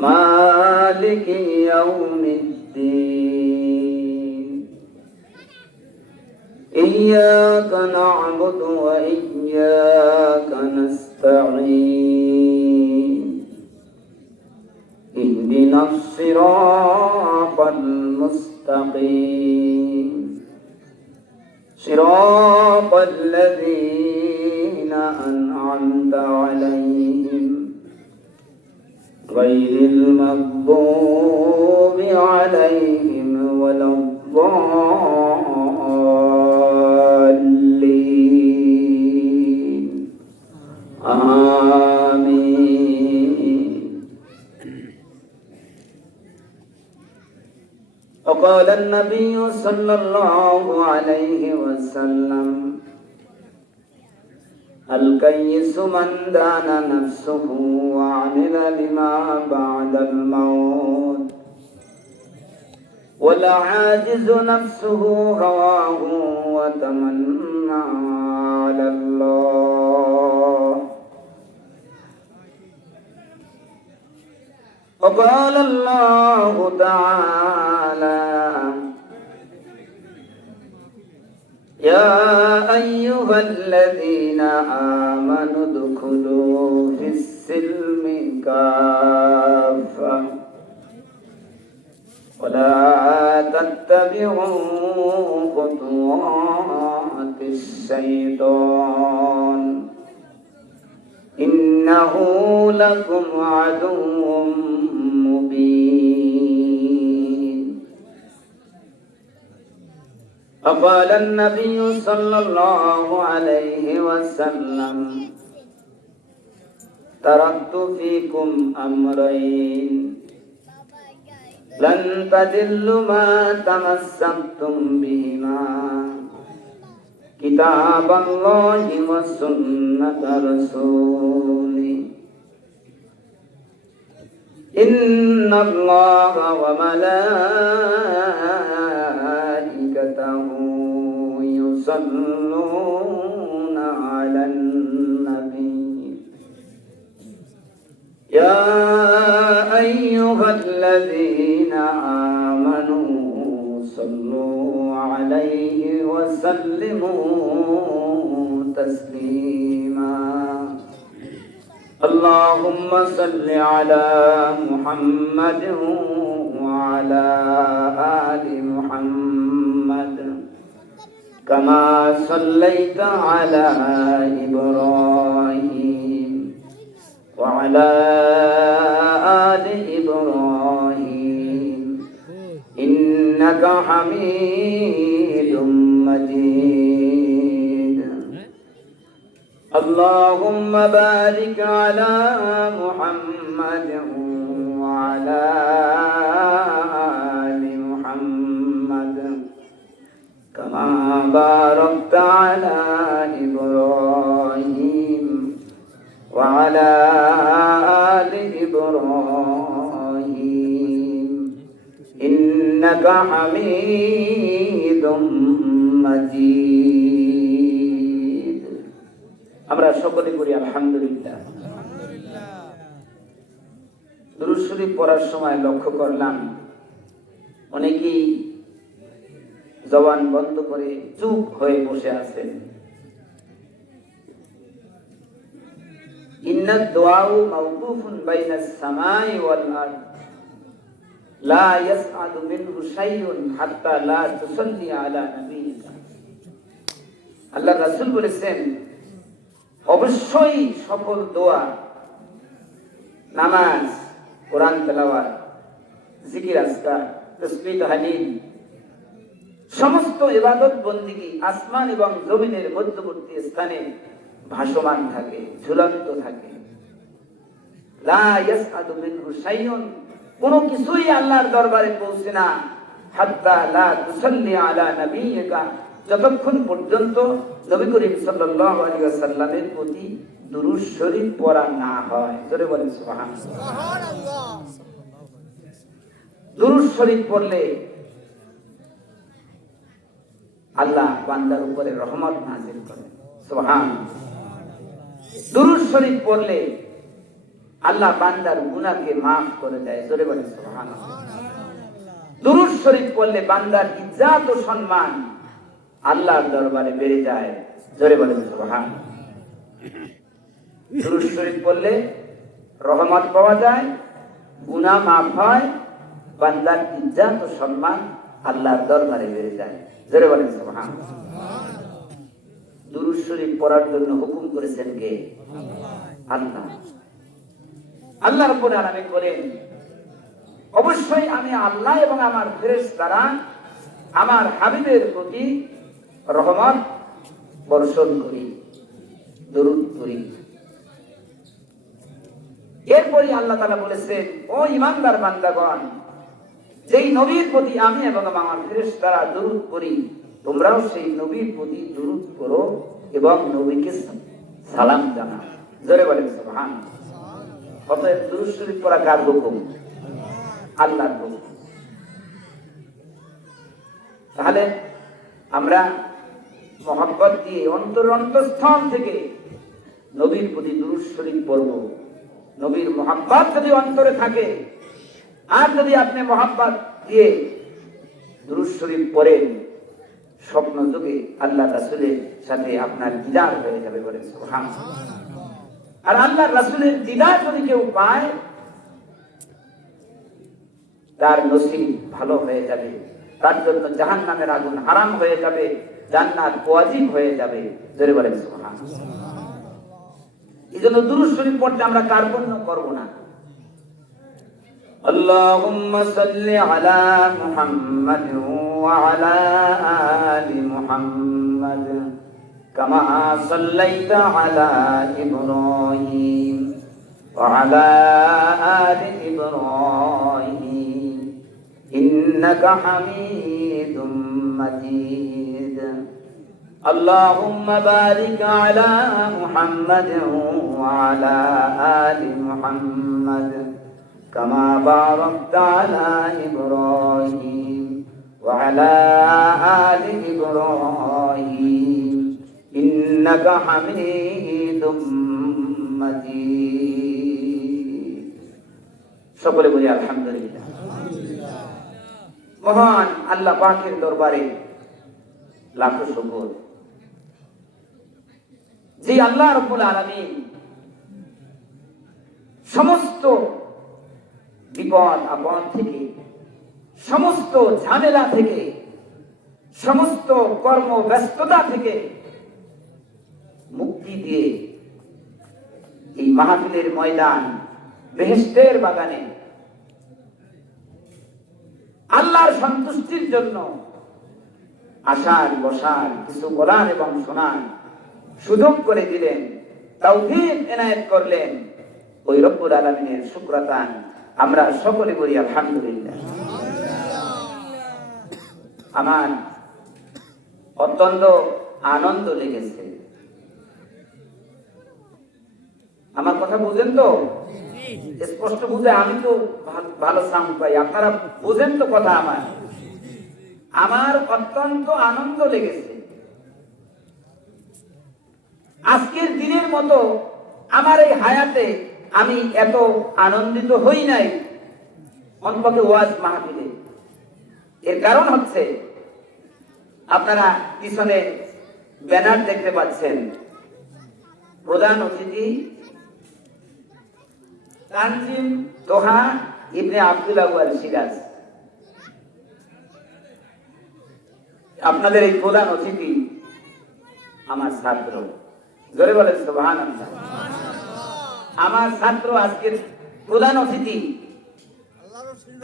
مالك يوم الدين إياك نعبد وإياك نستعين اهدنا الصراط المستقيم صراط الذين أنعمت عليهم غير المغضوب عليهم ولا الضالين آمين. وقال النبي صلى الله عليه وسلم الكيس من دان نفسه وعمل لما بعد الموت والعاجز نفسه هواه وتمنى على الله. وقال الله تعالى يا أيها الذين آمنوا ادخلوا في السلم كافة ولا تتبعوا خطوات الشيطان إنه لكم عدو مبين. وقال النبي صلى الله عليه وسلم تركت فيكم أمرين لن تضلوا ما تمسكتم بهما كتاب الله وسنة رسوله إن الله وملائكته يصلون على النبي يا أيها الذين آمنوا صلوا عليه وسلموا تسليما. اللهم صل على محمد وعلى آل محمد كما صليت على إبراهيم وعلى آل إبراهيم إنك حميد مجيد. اللهم بارك على محمد وعلى آل محمد كما باركت على إبراهيم وعلى آل إبراهيم إنك حميد مجيد. আমরা সকলে করি আলহামদুলিল্লাহ। দুরূদ শরীফ পড়ার সময় লক্ষ্য করলাম অনেকেই জবান বন্ধ করে চুপ হয়ে বসে আছেন। ইন্নাদ দুআউ মাওকুফুন বাইনাস সামাই ওয়াল আরদ লা ইয়াসআদু মিনহু শাইউন হাত্তা লা তুসাল্লি আলা নাবিয়িকা। আল্লাহ রাসূল বলেছেন অবশ্যই সকল দোয়া, নামাজ, কোরআন তেলাওয়াত, জিকির আজকার, তাসবিহ তাহলিল, সমস্ত ইবাদত বন্দেগী আসমান এবং জমিনের মধ্যবর্তী স্থানে ভাসমান থাকে, ঝুলন্ত থাকে। লা ইয়াসআদু মিনহু শাইউন, কোনো কিছুই আল্লাহর দরবারে পৌঁছে না হাত্তা লা তুসাল্লি আলা নাবিয়িকা, যতক্ষণ পর্যন্ত নবী করিম সাল্লাল্লাহু আলাইহি ওয়াসাল্লামের প্রতি দুরূদ শরীফ পড়া না হয়। জোরে বলেন সুবহানাল্লাহ। দুরূদ শরীফ পড়লে আল্লাহ বান্দার উপরে রহমত নাযিল করেন। সুবহানাল্লাহ। দুরূদ শরীফ পড়লে আল্লাহ বান্দার গুনাহকে মাফ করে দেয়। জোরে বলেন সুবহানাল্লাহ। দুরূদ শরীফ পড়লে বান্দার ইজ্জত ও সম্মান আল্লাহর দরবারে বেড়ে যায়। জোরে বলেন সুবহানাল্লাহ। দুরূদ শরীফ পড়লে রহমত পাওয়া যায়, গুনাহ মাফ হয়, বান্দার ইজ্জত ও সম্মান আল্লাহর দরবারে বেড়ে যায়। জোরে বলেন সুবহানাল্লাহ। দুরূদ শরীফ পড়ার জন্য হুকুম করেছেন কে? আল্লাহ। আল্লাহ রাব্বুল আলামিন বলেন, অবশ্যই আমি আল্লাহ এবং আমার ফেরেশতারা আমার হাবিবের প্রতি রহমত বর্ষণ করি, দরুদ করি। এরপরে আল্লাহ তাআলা বলেছেন, ও ঈমানদার বান্দাগণ, যেই নবীর প্রতি আমি এবং আমার ফেরেশতারা দরুদ করি, তোমরাও সেই নবীর প্রতি দরুদ করো এবং নবীকে সালাম জানাও। জোরে বলেন সুবহানাল্লাহ। অতএব দুরূদ শরীফ পড়া কার হুকুম? আল্লাহর হুকুম। তাহলে আমরা মহব্বত দিয়ে অন্তরস্থল থেকে নবীর প্রতি দুরূদ শরীফ পড়ব। নবীর মহব্বত যদি অন্তরে থাকে, আর যদি আপনি মহব্বত দিয়ে দুরূদ শরীফ পড়েন, স্বপ্ন যুগে আল্লাহ রাসূলের সাথে আপনার দিদার হয়ে যাবে। বলেন সুবহানাল্লাহ। আর আল্লাহ রাসূলের দিদার যদি কেউ পায়, তার নসিব ভালো হয়ে যাবে, তার জন্য জাহান্নামের আগুন হারাম হয়ে যাবে, জান্নাত ওয়াজিব হয়ে যাবে। জোরে বলেন সুবহানাল্লাহ। এজন্য দুরূদ শরীফ পড়তে আমরা কার্পণ্য করব না। আল্লাহুম্মা সাল্লি আলা মুহাম্মাদ ওয়া আলা আলি মুহাম্মাদ কামা সাল্লাইতা আলা ইব্রাহিম ওয়া আলা আলি ইব্রাহিম ইন্নাকা হামিদুম মাজিদ। আল্লাহুম্মা বারিক আলা মুহাম্মাদ ওয়া আলা আলি মুহাম্মাদ কামা বারাকতা আলা ইব্রাহিম ওয়া আলা আলি ইব্রাহিম ইন্নাকা হামিদুম মাজিদ। সকলে বলি আলহামদুলিল্লাহ। মহান আল্লাহ পাকের দরবারে লাখো শুকর, যে আল্লাহ রাব্বুল আলামিন সমস্ত বিপদ আপদ থেকে, সমস্ত ঝামেলা থেকে, সমস্ত কর্ম ব্যস্ততা থেকে মুক্তি দিয়ে এই মাহফিলের ময়দান, বেহেশতের বাগানে আল্লাহর সন্তুষ্টির জন্য আসার বসার, কিছু বলার এবং শোনার সুযোগ করে দিলেন, তাওফীক এনায়েত করলেন। ওই রব্বুল আলামিনের শুকরাতান আমরা সকলে বলি আলহামদুলিল্লাহ। আমার অত্যন্ত আনন্দ লেগেছে। আমার কথা বুঝেন তো? স্পষ্ট বুঝে? আমি তো ভালো সাউন্ড পাই, আপনারা বুঝেন তো কথা? আমার অত্যন্ত আনন্দ লেগেছে। আজকের দিনের মতো আমার এই হায়াতে আমি এত আনন্দিত হই নাই, অন্তপক্ষে ওয়াজ মাহফিলে। এর কারণ হচ্ছে, আপনারা পিছনে ব্যানার দেখতে পাচ্ছেন, প্রধান অতিথি তানজিম তোহা ইবনে আব্দুল আউয়াল সিরাজ। আপনাদের এই প্রধান অতিথি আমার ছাত্র। জোরে বলেন সুবহানাল্লাহ। আমার ছাত্র আজকের প্রধান অতিথি,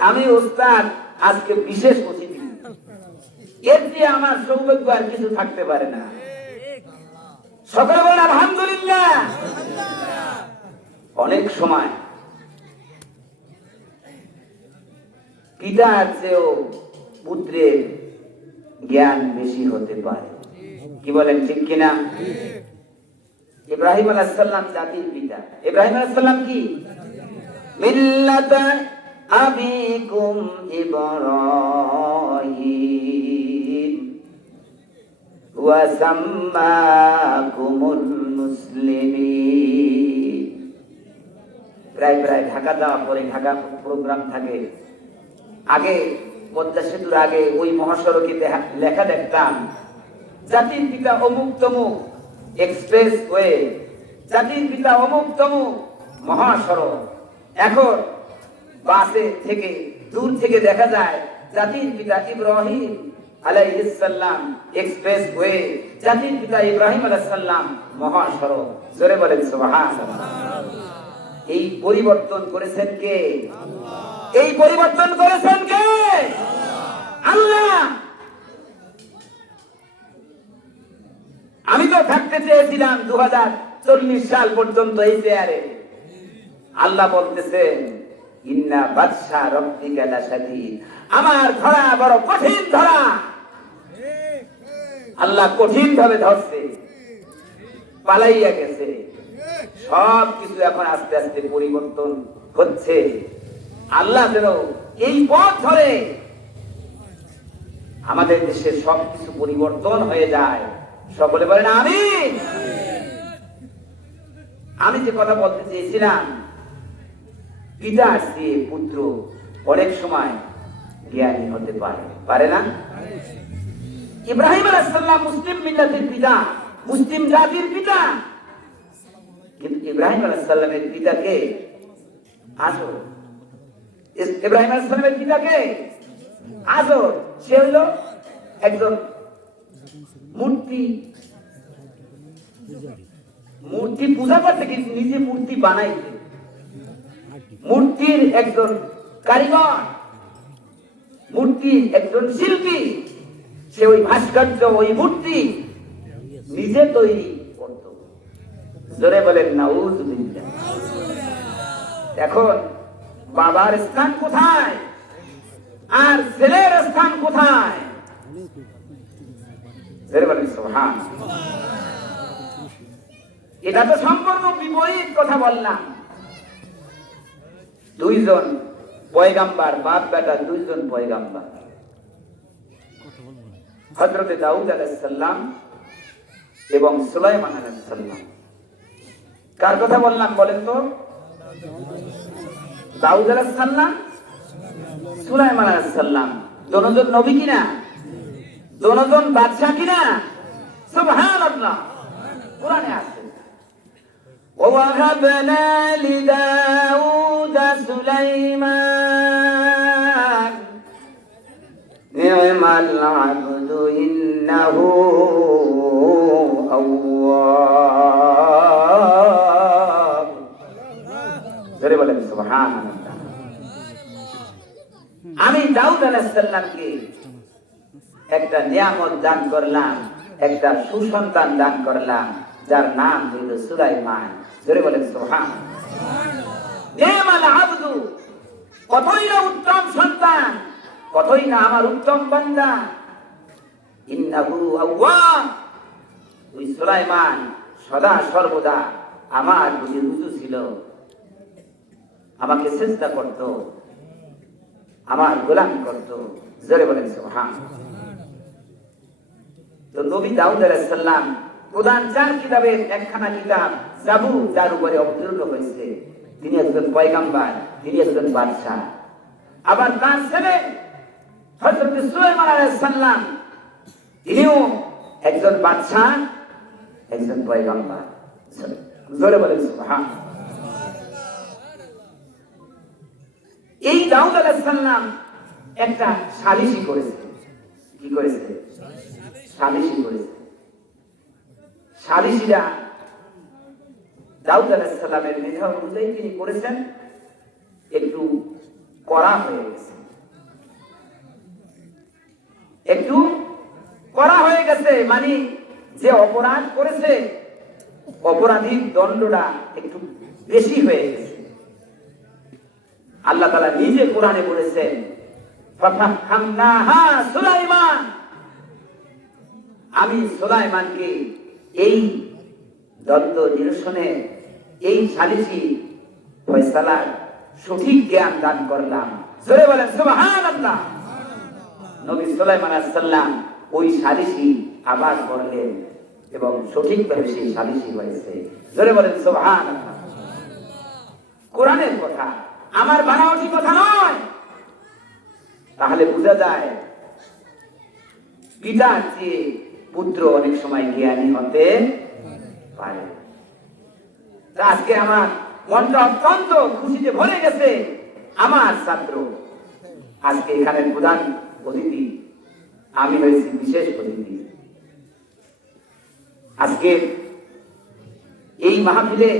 আমি উস্তাদ আজকে বিশেষ অতিথি। এর চেয়ে আমার সৌভাগ্য আর কিছু থাকতে পারে না। সকলে বলেন আলহামদুলিল্লাহ। অনেক সময় পিতার চেয়েও পুত্রের জ্ঞান বেশি হতে পারে। কি বলেন, ঠিক কিনা? ইব্রাহিম আলাইহিস সালাম জাতির পিতা। ইব্রাহিম আলাইহিস সালাম কি? মিল্লাতা আবিকুম ইব্রাহিম ওয়া সাম্মাকুমুল মুসলিমিন। প্রায় প্রায় ঢাকা যাওয়া পরে ঢাকা প্রোগ্রাম থাকে, আগে পদ্মা সেতুর আগে ওই মহাসড়কে লেখা দেখতাম জাতির পিতা অমুক তমুক এক্সপ্রেস ওয়ে, জাতির পিতা অমুক তমুক মহাসড়ক। এখন বাসে থেকে দূর থেকে দেখা যায় জাতির পিতা ইব্রাহিম আলাইহিস সালাম এক্সপ্রেস ওয়ে, জাতির পিতা ইব্রাহিম আলাইহিস সালাম মহাসড়ক। জোরে বলেন সুবহানাল্লাহ। এই পরিবর্তন করেছেন কে? এই পরিবর্তন করেছেন কে? আল্লাহ। আমি তো থাকতে চেয়েছিলাম 2040 সাল পর্যন্ত এই চেয়ারে। আল্লাহ বলতেছেন ইন্না বাদশা রব্বিকা লাশাদীদ, আমার ধরা বড় কঠিন ধরা। আল্লাহ কঠিন ভাবে ধরছে, পালাইয়া গেছে। সব কিছু এখন আস্তে আস্তে পরিবর্তন হচ্ছে। আল্লাহ যেন এই পথ ধরে আমাদের দেশের সবকিছু পরিবর্তন হয়ে যায়। সকলে বলেন আমিন। আমি যে কথা বলতে চেয়েছিলাম, পিতা আসছে পুত্র অনেক সময় জ্ঞানী হতে পারে না। ইব্রাহিম আলাইহিস সালাম মুসলিম মিল্লাতের পিতা, মুসলিম জাতির পিতা, কিন্তু ইব্রাহিম আলাইহিস সালামের পিতাকে আজর। ইব্রাহিম আলাইহিস সালামের পিতাকে আজর, সে হলো একজন মূর্তি পূজা করতে, কিন্তু নিজে মূর্তি বানাইতে, মূর্তির একজন কারিগর, মূর্তির একজন শিল্পী। সে ওই ভাস্কর্য, ওই মূর্তি নিজে তৈরি করত। জোরে বলেন নাউযুবিল্লাহ। এখন বাবার স্থান কোথায় আর ছেলের স্থান কোথায়? জোরে বলেন সুবহানাল্লাহ। এটা তো সম্পূর্ণ বিপরীত কথা বললাম। দুইজন পয়গাম্বার, বাপ বেটা দুইজন পয়গাম্বার, হযরতে দাউদ আলাইহিস সালাম এবং সুলাইমান আলাইহিস সালাম। কার কথা বললাম বলেন তো? দাউদ আলাইহিস সালাম, সুলাইমান আলাইহিস সালাম। দুজন নবী কিনা? দুজন বাদশা কিনা? সুবহানাল্লাহ। কোরআনে আছে وَوَهَبْنَا لِدَاوُودَ سُلَيْمَانَ نِعْمَ الْعَبْدُ إِنَّهُ أَوَّابٌ। জোরে বলেন সুবহানাল্লাহ। আমি দাউদ আলাইহিস সালামকে একটা নিয়ামত দান করলাম, একটা সুসন্তান দান করলাম, যার নাম হইল সুলাইমান। জোরে বলেন সুবহানাল্লাহ। নি'মাল আবদু, কতই না উত্তম সন্তান, কতই না আমার উত্তম বান্দা। ইন্নাহু আওয়াব, ওই সুলাইমান সদা সর্বদা আমার প্রতি রুজু ছিল, আমাকে চেষ্টা করত, আমার গোলামি করত। জোরে বলেন সুবহানাল্লাহ। তো নবী দাউদ আলাইহিস সালাম প্রধান 4 কিতাবের একখানা কিতাব জাবুর, যার উপরে অবতীর্ণ হয়েছে। তিনি একজন পয়গাম্বার, তিনি একজন বাদশা। আবার তার ছেলে হযরত সুলাইমান আলাইহিস সালাম, তিনিও একজন বাদশা, একজন পয়গাম্বার। জোরে বলেন সুবহানাল্লাহ। এই দাউদ আলাইহিস সালাম একটা সালিসি করেছে। কি করেছে? সালিসি করেছে। সালিসিরা দাউদ আলাইহিস সালামের মেধা অনুযায়ী তিনি করেছেন, একটু কড়া হয়ে গেছে, একটু কড়া হয়ে গেছে। মানে যে অপরাধ করেছে, অপরাধীর দণ্ডটা একটু বেশি হয়ে গেছে। আল্লাহ তাআলা নিজে কোরআনে বলেছেন ফাফাহামনাহা সুলাইমান, আমি সুলাইমানকে এই দ্বন্দ্ব নিরসনে, এই সালিসি ফয়সালার সঠিক জ্ঞান দান করলাম। জোরে বলেন সুবহানাল্লাহ। নবী সুলাইমান আলাইহিস সালাম ওই সালিসি আবাদ করলেন এবং সঠিকভাবে সেই সালিসি হয়েছে। জোরে বলেন সুবহানাল্লাহ। কোরআনের কথা, আমার বানাওয়াটি কথা নয়। তাহলে বোঝা যায় পিতার চেয়ে পুত্র অনেক সময় জ্ঞানী হতে পারে। আজকে আমার মনটা অত্যন্ত খুশিতে ভরে গেছে। আমার ছাত্র আজকে এখানের প্রধান অতিথি, আমি হয়েছি বিশেষ অতিথি। আজকে এই মাহফিলে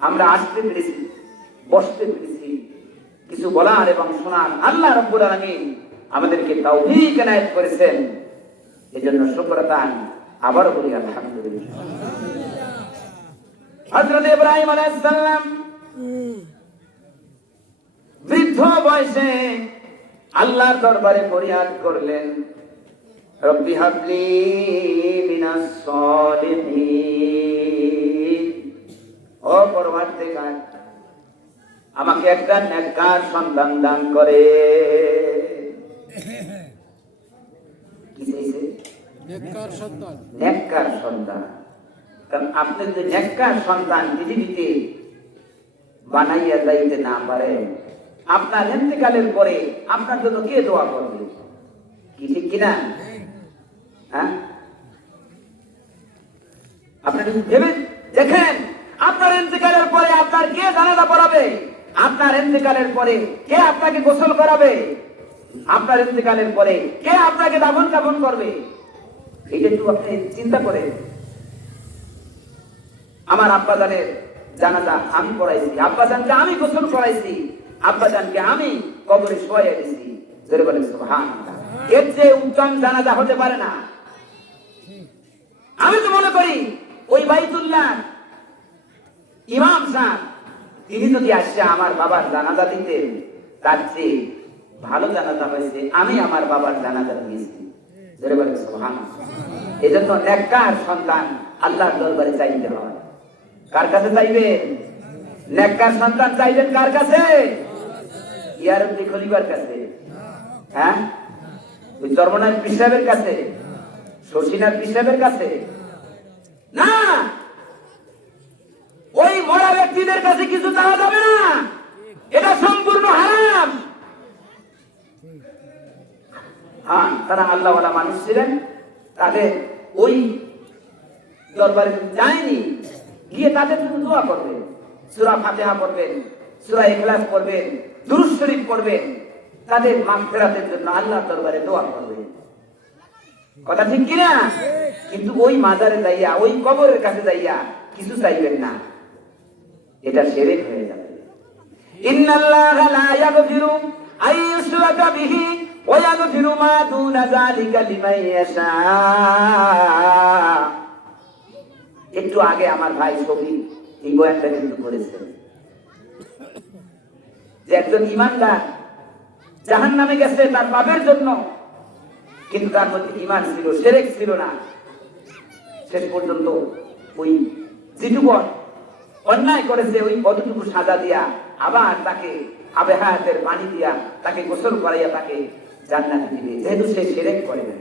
আমরা আসতে পেরেছি, বসতে পেরেছি, কিছু বলার এবং শোনার আল্লাহ রাব্বুল আলামিন আমাদেরকে তাওফীক এনায়েত করেছেন। এজন্য শুকরান আবারও বলি আলহামদুলিল্লাহ। হযরত ইব্রাহিম আলাইহিস সালাম বৃদ্ধ বয়সে আল্লাহর দরবারে ফরিয়াদ করলেন, রব্বি হাবলি মিনাস সালিহিন, ও পরওয়ারদিগার আমাকে একটা নেককার সন্তান দান করে। কি চাইছে? নেককার সন্তান। নেককার সন্তান। কারণ আপনি যদি নেককার সন্তান পৃথিবীতে বানাইয়া যাইতে না পারে, আপনার ইন্তেকালের পরে আপনার জন্য কে দোয়া করবে? কি ঠিক কিনা? হ্যাঁ, আপনি ভেবে দেখেন, আপনার ইন্তেকালের পরে আপনার কে জানাজা পড়াবে? আপনার ইন্তেকালের পরে কে আপনাকে গোসল করাবে? আপনার ইন্তেকালের পরে কে আপনাকে দাফন কাফন করবে? এটা একটু আপনি চিন্তা করেন। আমার আব্বাজানের জানাজা আমি পড়াইছি, আব্বাজানকে আমি গোসল করাইছি, আব্বাজানকে আমি কবরে শোয়াইয়া দিয়েছি। জোরে বলেন সুবহানাল্লাহ। এর যে উত্তম জানাজা হতে পারে না। আমি তো মনে করি ওই বাইতুল্লাহ ইমাম সাহেব তিনি যদি আসছে আমার বাবার জানাজা দিতেন, তার চেয়ে ভালো জানাজা হয়েছে আমি আমার বাবার জানাজা দিয়েছি। জোরে বলেন সুবহানাল্লাহ। এজন্য নেককার সন্তান আল্লাহর দরবারে চাইতে হয়। কার কাছে চাইবেন? নেককার সন্তান চাইবেন কার কাছে? ইয়ারুদ্দি খলিফার কাছে? হ্যাঁ, ওই চরমনার পীর সাহেবের কাছে, শশীনাথ পীর সাহেবের কাছে না। ওই মরা ব্যক্তিদের কাছে কিছু চাওয়া যাবে না, এটা সম্পূর্ণ হারাম। হ্যাঁ, তারা আল্লাহওয়ালা মানুষ ছিলেন, তাদের ওই দরবারে যায়নি, গিয়ে তাদের জন্য দোয়া করবেন, সূরা ফাতিহা পড়বেন, সূরা ইখলাস পড়বেন, দুরূদ শরীফ পড়বেন, তাদের মাগফিরাতের জন্য আল্লাহর দরবারে দোয়া করবেন। কথা ঠিক কিনা? কিন্তু ওই মাজারে যাইয়া, ওই কবরের কাছে যাইয়া কিছু চাইবেন না, এটা শিরক হয়ে যাবে। ইন্নাল্লাহা লা ইয়াগফিরু আইয়ুশরাকা বিহি ওয়া ইয়াগফিরু মা দুনা যালিকা লিমান ইয়াশা। একটু আগে আমার ভাই শফি এই বয়ানটা কিন্তু করেছেন যে একজন ঈমানদার জাহান্নামে গেছে তার পাপের জন্য, কিন্তু তার মধ্যে ঈমান ছিল, শিরক ছিল না। শেষ পর্যন্ত ওই যেটুকু অন্যায় করেছে ওই কতটুকু সাজা দিয়া আবার তাকে আবে হায়াতের পানি দিয়া তাকে গোসল করাইয়া তাকে জান্নাতে দিবে, যেহেতু সে শিরক করে নাই।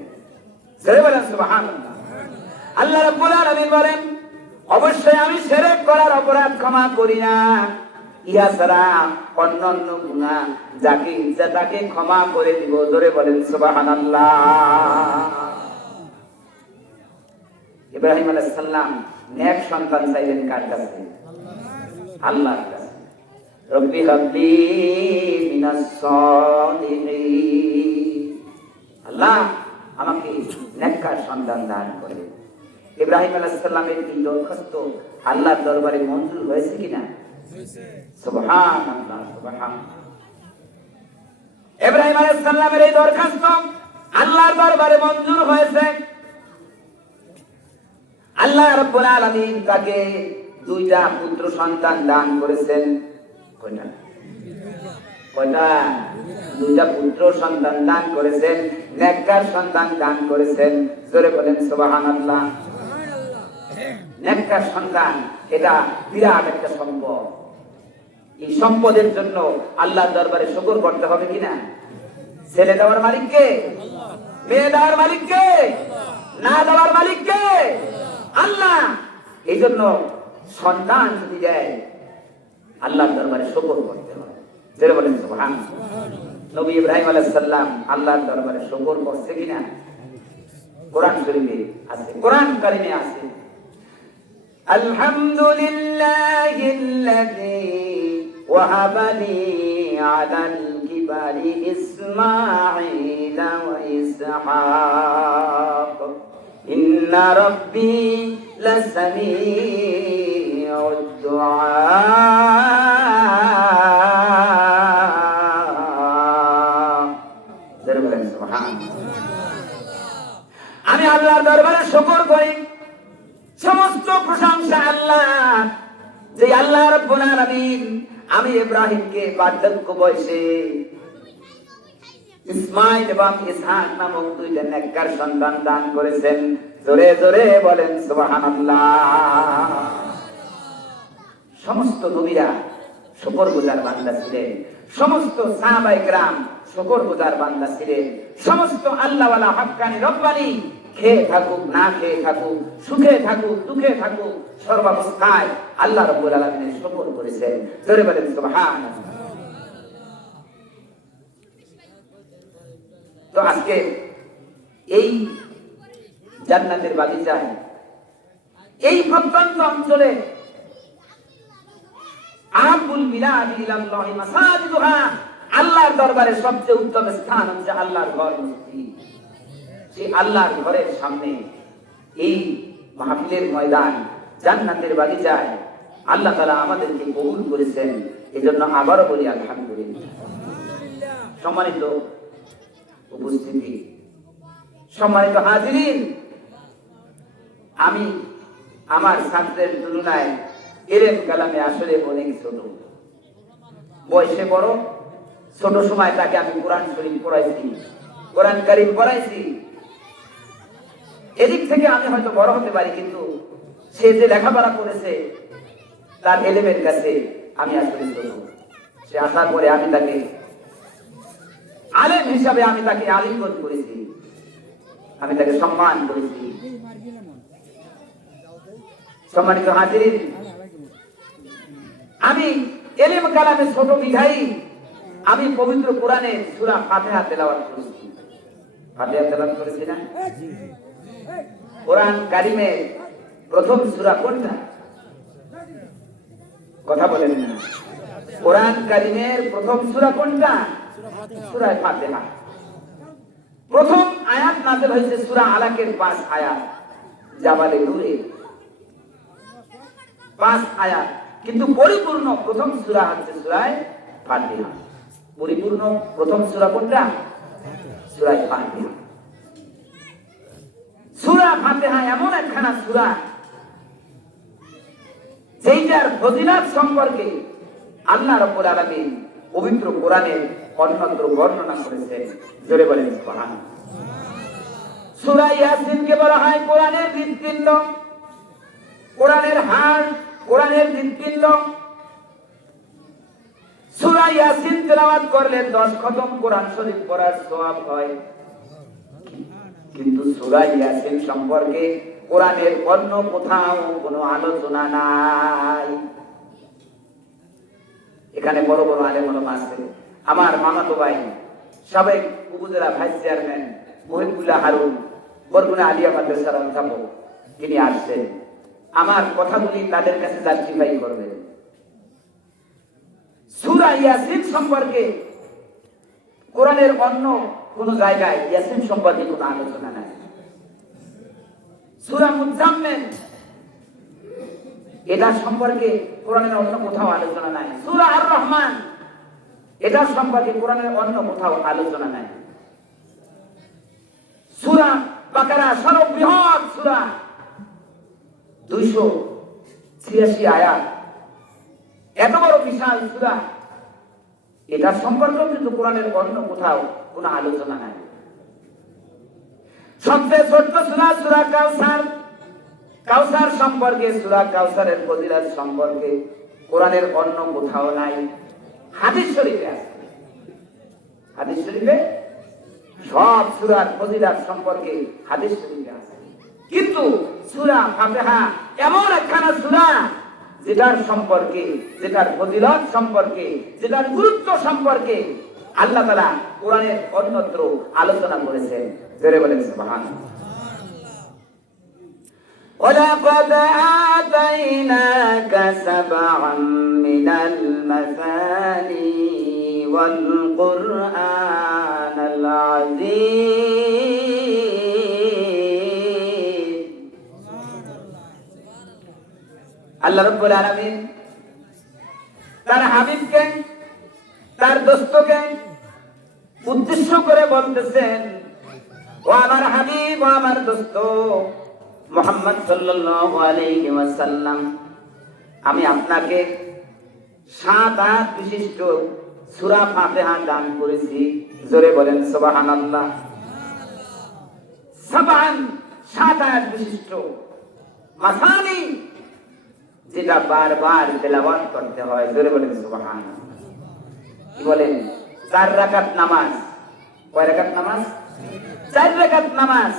জোরে বলেন সুবহানাল্লাহ। আল্লাহ রাব্বুল আলামিন বলেন, অবশ্যই আমি শিরক করার অপরাধ ক্ষমা করি না, ইয়া ছাড়া অন্যান্য গুনাহ যাকে ইচ্ছা তাকে ক্ষমা করে দিব। জোরে বলেন সুবহানাল্লাহ। ইব্রাহিম আলাইহিস সালাম নেক সন্তান চাইলেন কার কাছে? আল্লাহর কাছে। রব্বি হাবলি মিনাস সালিহিন, আল্লাহ আমাকে নেককার সন্তান দান করে। ইব্রাহিম আলাইহিস সালামের এই দরখাস্ত আল্লাহর দরবারে মঞ্জুর হয়েছে কিনা? সুবহানাল্লাহ, সুবহানাল্লাহ। ইব্রাহিম আলাইহিস সালামের এই দরখাস্ত আল্লাহর দরবারে মঞ্জুর হয়েছে। আল্লাহ রাব্বুল আলামিন তাকে দুইটা পুত্র সন্তান দান করেছেন। কয়টা? কয়টা? দুইটা পুত্র সন্তান দান করেছেন, নেককার সন্তান দান করেছেন। জোরে বলেন সুবহানাল্লাহ। নেককার সন্তান এটা বিরাট একটা সম্পদ। এই সম্পদের জন্য আল্লাহর দরবারে শুকর করতে হবে কিনা? ছেলে দেওয়ার মালিক কে? মেয়ে দেওয়ার মালিক কে? না দেওয়ার মালিক কে? আল্লাহ। এই জন্য সন্তান যদি দেয় আল্লাহর দরবারে শুকর করতে হবে। যেটা বলেন সুবহানাল্লাহ। নবী ইব্রাহিম আলাইহিস সালাম আল্লাহর দরবারে শুকর করছে কিনা? কোরআন শরীফে আছে, কোরআন কারিমে আছে, আলহামদুলিল্লাহিল্লাযী ওয়াহাবা লি আলাল কিবারি ইসমাঈল ওয়া ইসহাক ইন্না রাব্বী লাসামিউদ দুআ। আমি আল্লাহর দরবারে শুকর করি, সমস্ত প্রশংসা আল্লাহ, যে আল্লাহ রাব্বুল আলামিন আমি ইব্রাহিমকে বার্ধক্য বয়সে ইসমাইল এবং ইসহাক নামক দুইটা নেককার সন্তান দান করেছেন। জোরে জোরে বলেন সুবহানাল্লাহ। সমস্ত নবীরা শুকরগুজার বান্দা ছিলেন, সমস্ত সাহাবায়ে কেরাম শুকরগুজার বান্দা ছিলেন, সমস্ত আল্লাহওয়ালা হক্কানি রব্বানি খেয়ে থাকুক না খেয়ে থাকুক, সুখে থাকুক দুঃখে থাকুক, সর্বাবস্থায় আল্লাহ রাব্বুল আলামিনের শুকর করেছেন। জোরে বলেন সুবহানাল্লাহ। তো আজকে এই জান্নাতের বাগিচায়, এই প্রত্যন্ত অঞ্চলে আহাব্বুল বিলাদি ইলাল্লাহি মাসাজিদুহা, আল্লাহর দরবারে সবচেয়ে উত্তম স্থান হচ্ছে আল্লাহর ঘর মসজিদ। সেই আল্লাহর ঘরের সামনে এই মাহফিলের ময়দান, জান্নাতের বাগিচায় আল্লাহ তাআলা আমাদেরকে কবুল করেছেন। এজন্য আবারও বলি আলহামদুলিল্লাহ। সম্মানিত উপস্থিতি, সম্মানিত হাজিরিন, আমি আমার ছাত্রের তুলনায় এলেম কালামে আসলে অনেক ছোট, বয়সে বড়। ছোট সময় তাকে আমি কোরআন শরীফ পড়াইছি, কোরআন কারীম পড়াইছি। এদিক থেকে আমি হয়তো বড় হতে পারি, কিন্তু সে যে লেখাপড়া করেছে তার এলেমের কাছে আমি আসলে ছোট। সে আসার পরে আমি তাকে আলেম হিসাবে আমি তাকে আলিঙ্গন করেছি, আমি তাকে সম্মান করেছি। সম্মানিত হাজিরিন, আমি এলেম কালামে ছোট বিধায়ী আমি পবিত্র কোরআনে সূরা ফাতিহা তেলাওয়াত করেছি। ফাতিহা তেলাওয়াত করেছি না? কোরআন কারীমের প্রথম সূরা কোনটা? কথা বলেন না। কোরআন কারীমের প্রথম সূরা কোনটা? সূরা ফাতিহা। প্রথম আয়াত নাযিল হয়েছে সূরা আলাকের 5 আয়াত, জাবালে নূরে 5 আয়াত, কিন্তু পরিপূর্ণ প্রথম সূরা হচ্ছে সূরা ফাতিহা। পরিপূর্ণ প্রথম সূরা কোনটা? সূরা ফাতিহা। সূরা ফাতিহা এমন একখানা সূরা যেটার ফজিলত সম্পর্কে আল্লাহ রাব্বুল আলামিন পবিত্র কোরআনে অন্যত্র বর্ণনা করেছেন। জোরে বলেন সুবহানাল্লাহ। সূরা ইয়াসিনকে বলা হয় কোরআনের হৃৎপিণ্ড, কোরআনের হাড়, কোরআনের হৃৎপিণ্ড। সূরা ইয়াসিন তেলাওয়াত করলে 10 খতম কোরআন শরীফ পড়ার সওয়াব হয়। কিন্তু সূরা ইয়াসিন সম্পর্কে কোরআনের অন্য কোথাও কোনো আলোচনা নাই। এখানে বড় বড় আলেম ওলামা আছে। আমার মামাতো ভাই সাবেক উপজেলা ভাইস চেয়ারম্যান মহিবুল্লাহ হারুন, বরগুনা আলিয়া মাদ্রাসার অধ্যাপক, তিনি আসছেন। আমার কথাগুলি তাদের কাছে জাস্টিফাই করবেন। সূরা ইয়াসিন সম্পর্কে কোরআনের অন্য কোন জায়গায় ইয়াসিন সম্পর্কে কোনো আলোচনা নাই। সূরা মুজাম্মিল এটা সম্পর্কে কোরআনের অন্য কোথাও আলোচনা নাই। সূরা আর রহমান এটা সম্পর্কে কোরআনের অন্য কোথাও আলোচনা নাই। সূরা বাকারা সর্ববৃহৎ সূরা, 286 আয়াত, এত বড় বিশাল সূরা, এটা সম্পর্কেও কিন্তু কোরআনের অন্য কোথাও কোনো আলোচনা নাই। সবচেয়ে ছোট্ট সূরা সূরা কাউসার, কাউসার সম্পর্কে, সূরা কাউসারের ফজিলত সম্পর্কে কোরআনের অন্য কোথাও নাই। হাদিস শরীফে আছে, হাদিস শরীফে সব সূরার ফজিলত সম্পর্কে হাদিস শরীফে আছে। কিন্তু সূরা ফাতিহা এমন একখানা সূরা যেটার সম্পর্কে, যেটার ফজিলত সম্পর্কে, যেটার গুরুত্ব সম্পর্কে আল্লাহ তাআলা কোরআনের অন্যত্র আলোচনা করেছেন। জোরে বলেন সুবহানাল্লাহ। وَلَقَدْ آتَيْنَاكَ سَبْعًا مِنَ الْمَثَانِي وَالْقُرْآنَ الْعَظِيمَ। আল্লাহ রাব্বুল আলামিন তার হাবিবকে, তার দোস্তকে উদ্দেশ্য করে বলতেছেন, ও আমার হাবিব, ও আমার দোস্ত মুহাম্মদ সাল্লাল্লাহু আলাইহি ওয়াসাল্লাম, আমি আপনাকে 7 আয়াত বিশিষ্ট সূরা ফাতিহা দান করেছি। জোরে বলেন সুবহানাল্লাহ। 7 আয়াত বিশিষ্ট মাসানি, যেটা বারবার তেলাওয়াত করতে হয়। জোরে বলেন সুবহানাল্লাহ। কি বলেন? 4 রাকাত নামাজ। কয় রাকাত নামাজ? 4 রাকাত নামাজ।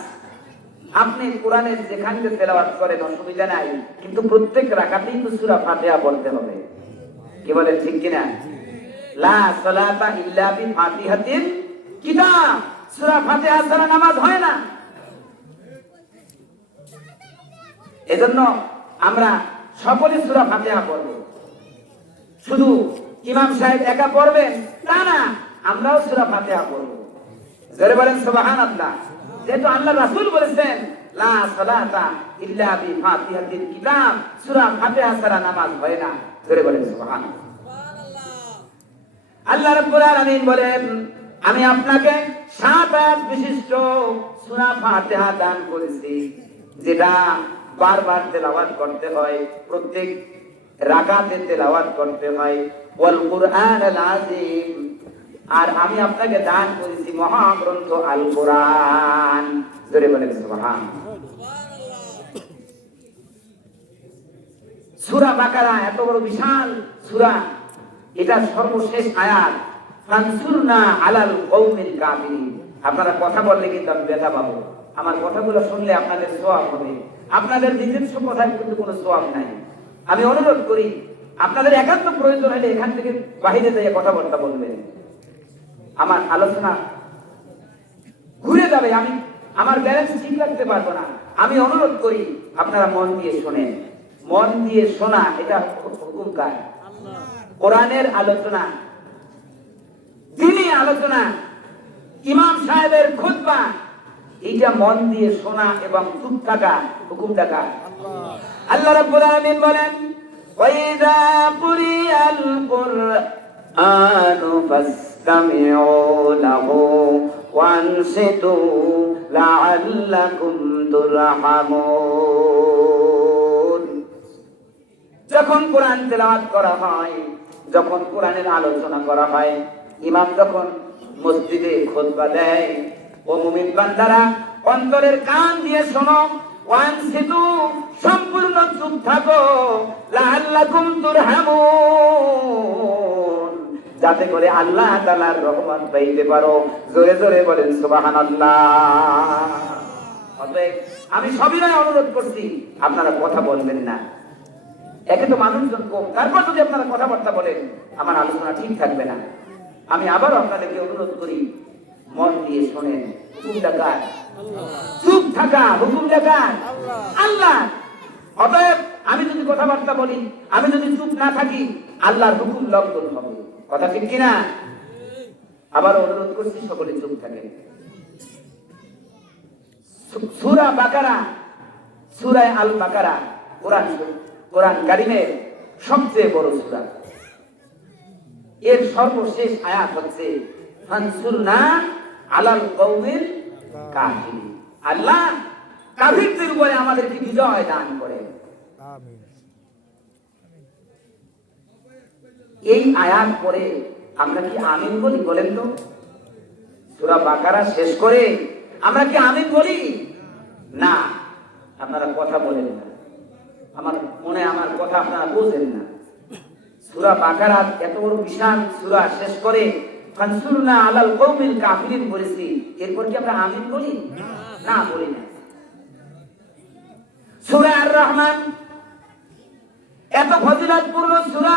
আপনি কোরআনের যেখানে তেলাওয়াত করেন অসুবিধা নাই, কিন্তু প্রত্যেক রাকাতেই তো সূরা ফাতিহা পড়তে হবে। কি বলেন, ঠিক কিনা? লা সালাতা ইল্লা বিফাতিহাতিল কিতাব। সূরা ফাতিহা ছাড়া নামাজ হয় না। এজন্য আমরা সকলে সূরা ফাতিহা পড়ব। শুধু ইমাম সাহেব একা পড়বেন তা না, আমরাও সূরা ফাতিহা পড়ব। জোরে বলেন সুবহানাল্লাহ। যেহেতু আল্লাহ রাসূল বলেছেন লা সালাতা ইল্লা বিফাতিহাতিল কিতাব, সূরা ফাতিহা ছাড়া নামাজ হয় না। জোরে বলেন সুবহানাল্লাহ। আল্লাহ রাব্বুল আলামিন বলেন, আমি আপনাকে 7 আয়াত বিশিষ্ট সূরা ফাতিহা দান করেছি, যেটা বারবার তেলাওয়াত করতে হয়, প্রত্যেক রাকাতে তেলাওয়াত করতে হয়। ওয়াল কুরআনুল আযীম, আর আমি আপনাকে দান করেছি মহাগ্রন্থ আল কোরআন। জোরে বলেন সুবহানাল্লাহ। সূরা বাকারা এত বড় বিশাল সূরা, এটা সর্বশেষ আয়াত। ফানসুরনা আলাল কওমিল কাফিরিন। আপনারা কথা বললে কিন্তু আমি ব্যথা পাবো। আমার কথাগুলো শুনলে আপনাদের সওয়াব হবে। আপনাদের নিজস্ব কথায় কিন্তু কোনো সওয়াব নাই। আমি অনুরোধ করি, আপনাদের একান্ত প্রয়োজন হলে এখান থেকে বাইরে যেয়ে কথাবার্তা বলবেন। আমার আলোচনা ঘুরে যাবে, আমি আমার ব্যালেন্স ঠিক রাখতে পারবো না। আমি অনুরোধ করি আপনারা মন দিয়ে শোনেন। মন দিয়ে শোনা এটা হুকুম কার? কোরআনের আলোচনা, দ্বীনি আলোচনা, ইমাম সাহেবের খুতবা, এইটা মন দিয়ে শোনা এবং চুপ থাকা হুকুমটা কার? আল্লাহ রাব্বুল আলামিন বলেন, ওয়াইযা কুরিয়াল কুরআনু ফাসতামিউ লাহু ওয়ানসিতু লাআল্লাকুম তুরহামুন। যখন কোরআন তেলাওয়াত করা হয়, যখন কোরআনের আলোচনা করা হয়, ইমাম যখন মসজিদে খুতবা দেয়, ও মুমিন বান্দারা অন্তরের কান দিয়ে শোনো, ওয়ানসিতু সম্পূর্ণ চুপ থাকো, লাআল্লাকুম তুরহামুন, যাতে করে আল্লাহ তাআলার রহমত পাইতে পারো। জোরে জোরে বলেন সুবহানাল্লাহ। অতএব আমি সবিনয় অনুরোধ করছি, আপনারা কথা বলবেন না। একে তো মানুষজন কম, তারপর যদি আপনারা কথাবার্তা বলেন আমার আলোচনা ঠিক থাকবে না। আমি আবারও আপনাদেরকে অনুরোধ করি, মন দিয়ে শোনেন। হুকুমটা কার? চুপ থাকা হুকুমটা কার? আল্লাহ। অতএব আমি যদি কথাবার্তা বলি, আমি যদি চুপ না থাকি, আল্লাহর হুকুম লঙ্ঘন হবে। কথা ঠিক কিনা? আবার অনুরোধ করছি সকলে চুপ থাকেন। সূরা বাকারা, সূরা আল বাকারা কোরআন কারীমের সবচেয়ে বড় সূরা। এর সর্বশেষ আয়াত হচ্ছে ফানসুরনা আলাল কওমিল কাফিরিন। আল্লাহ কাফিরদের উপরে আমাদেরকে বিজয় দান করেন। আমিন। এই আয়াত পরে আমরা কি আমিন বলি? বলেন তো। সূরা বাকারা শেষ করে আমরা কি আমিন বলি? না, আপনারা কথা বলেন না। আমার মনে আমার কথা আপনারা বুঝেন না। সূরা বাকারা এত বড় বিশাল সূরা শেষ করে ফানসুরনা আলাল কওমিল কাফিরিন বলেছি, এরপর কি আমরা আমিন বলি? না, বলি না। সূরা আর রহমান এত ফজিলতপূর্ণ সূরা,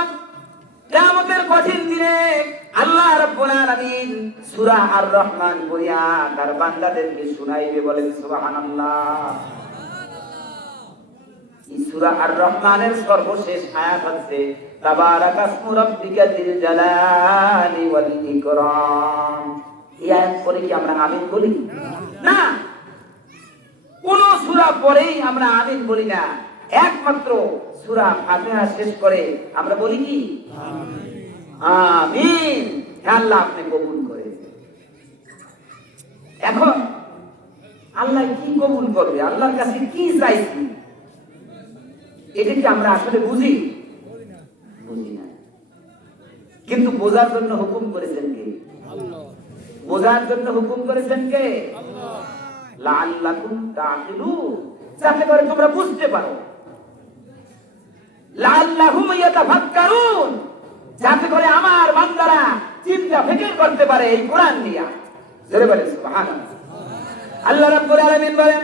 কিয়ামতের কঠিন দিনে আল্লাহ রাব্বুল আলামিন সূরা আর রহমান পড়িয়া তার বান্দাদেরকে শুনাইবে, বলেন সুবহানাল্লাহ। এই সূরা আর রহমানের সর্বশেষ আয়াত হচ্ছে তাবারাকাসমু রাব্বিকা যিল জালালি ওয়াল ইকরাম। এই আয়াত পড়ে কি আমরা আমিন বলি? না, কোন সূরা পড়েই আমরা আমিন বলি না। একমাত্র সূরা ফাতিহা শেষ করে আমরা বলি কি আমিন। আল্লাহ আপনি কবুল করে। এখন আল্লাহ কি কবুল করবে, আল্লাহর কাছে কি চাইছি, এটা কি আমরা আসলে বুঝি? বুঝি না। কিন্তু বোঝার জন্য হুকুম করেছেন কে? আল্লাহ। বোঝার জন্য হুকুম করেছেন কে? আল্লাহ। লাআল্লাকুম তাআকিলুন, যাতে করে তোমরা বুঝতে পারো। লাআল্লাহুম ইয়াতাফাক্কারুন, যাতে করে আমার বান্দারা চিন্তা ফিকির করতে পারে এই কোরআন নিয়ে। জোরে বলেন সুবহানাল্লাহ। আল্লাহ রাব্বুল আলামিন বলেন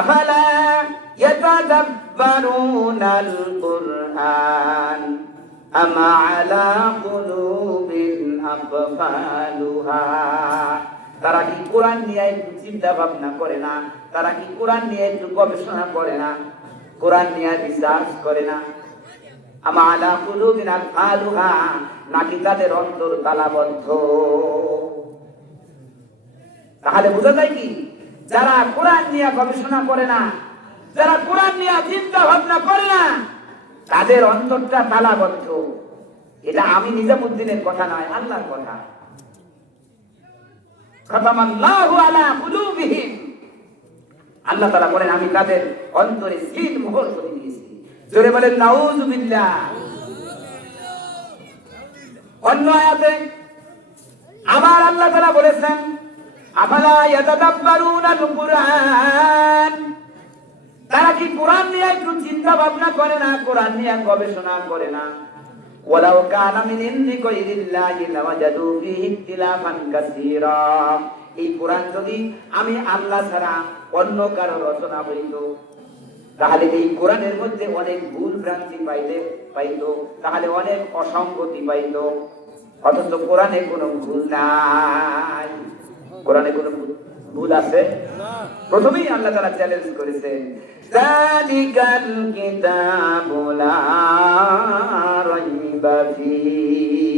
আফালা ইয়াতাদাব্বারুনাল কুরআন আম আলা কুলুবিন আকফালুহা। তারা কি কোরআন নিয়ে একটু চিন্তা ভাবনা করে না? তারা কি কোরআন নিয়ে একটু গবেষণা করে না? কোরআন নিয়ে রিসার্চ করে না? আম আলা কুলুবিন আকফালুহা, নাকি তাদের অন্তর তালাবদ্ধ? তাহলে বোঝা যায় কি, যারা কোরআন নিয়ে গবেষণা করে না, যারা কোরআন নিয়ে চিন্তা ভাবনা করে না, তাদের অন্তরটা তালাবদ্ধ। এটা আমি নিজামুদ্দিনের কথা নয়, আল্লাহর কথা। খাতামাল্লাহু আলা কুলুবিহিম, আল্লাহ তাআলা বলেন আমি তাদের অন্তরে সিল মোহর করে দিয়েছি। জোরে বলেন নাউযুবিল্লাহ। অন্য আয়াতে আবার আল্লাহ তাআলা বলেছেন আফালা ইয়াতাদাব্বারুনাল কুরআন, তারা কি কোরআন নিয়ে একটু চিন্তা ভাবনা করে না? কোরআন নিয়ে গবেষণা করে না? ওয়ালাউ কানা মিন ইনদি গায়রিল্লাহি লাওয়াজাদু ফীহি ইখতিলাফান কাসীরা, এই কোরআন যদি আমি আল্লাহ ছাড়া অন্য কারো রচনা হইতো, তাহলে এই কোরআনের মধ্যে অনেক ভুল ভ্রান্তি পাইতো, তাহলে অনেক অসঙ্গতি পাইতো। অথচ কোরআনে কোনো ভুল নাই। কোরআনে কোনো ভুল আছে? প্রথমেই আল্লাহ তাআলা চ্যালেঞ্জ করেছেন যালিকাল কিতাবু লা রাইবা ফীহি,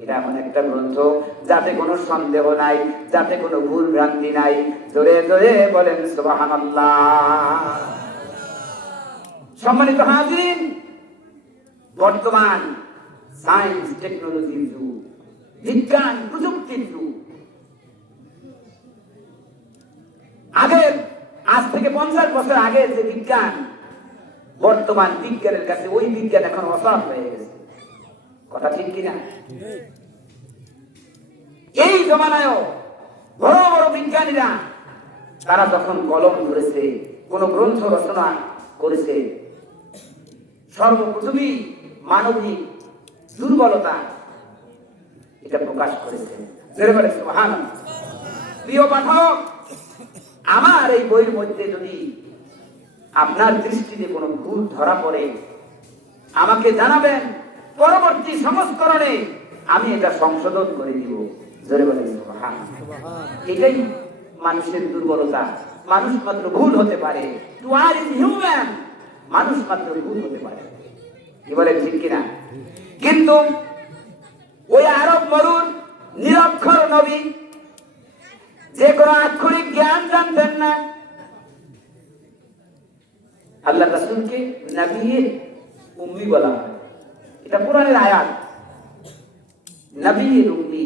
এটা এমন একটা গ্রন্থ যাতে কোনো সন্দেহ নাই, যাতে কোনো ভুল ভ্রান্তি নাই। জোরে জোরে বলেন সুবহানাল্লাহ। সম্মানিত হাজিরিন, বর্তমান সায়েন্স টেকনোলজির যুগ, বিজ্ঞান প্রযুক্তির যুগ। আগের আজ থেকে 50 বছর আগে যে বিজ্ঞান, বর্তমান বিজ্ঞানের কাছে ওই বিজ্ঞান এখন অসাধ হয়ে গেছে। কথা ঠিক কিনা? এই জমানায়ও বড় বড় বিজ্ঞানীরা তারা যখন কলম ধরেছে, কোন গ্রন্থ রচনা করেছে, সর্বপ্রথমই মানবিক দুর্বলতা এটা প্রকাশ করেছে। প্রিয় পাঠক, আমার এই বইয়ের মধ্যে যদি আপনার দৃষ্টিতে কোনো ভুল ধরা পড়ে আমাকে জানাবেন, পরবর্তী সংস্করণে আমি এটা সংশোধন করে দিব। জোরে বলেন সুবহানাল্লাহ। এটাই মানুষের দুর্বলতা। মানুষ মাত্র ভুল হতে পারে, টু আর ইজ হিউম্যান, মানুষ মাত্র ভুল হতে পারে। কি বলেন ঠিক কিনা? কিন্তু ওই আরব মরুর নিরক্ষর নবী, যে কোনো আক্ষরিক জ্ঞান জানতেন না, আল্লাহ রাসূলকে নবী উম্মি বলা হয়। এটা কোরআনের আয়াত। নবী উম্মি,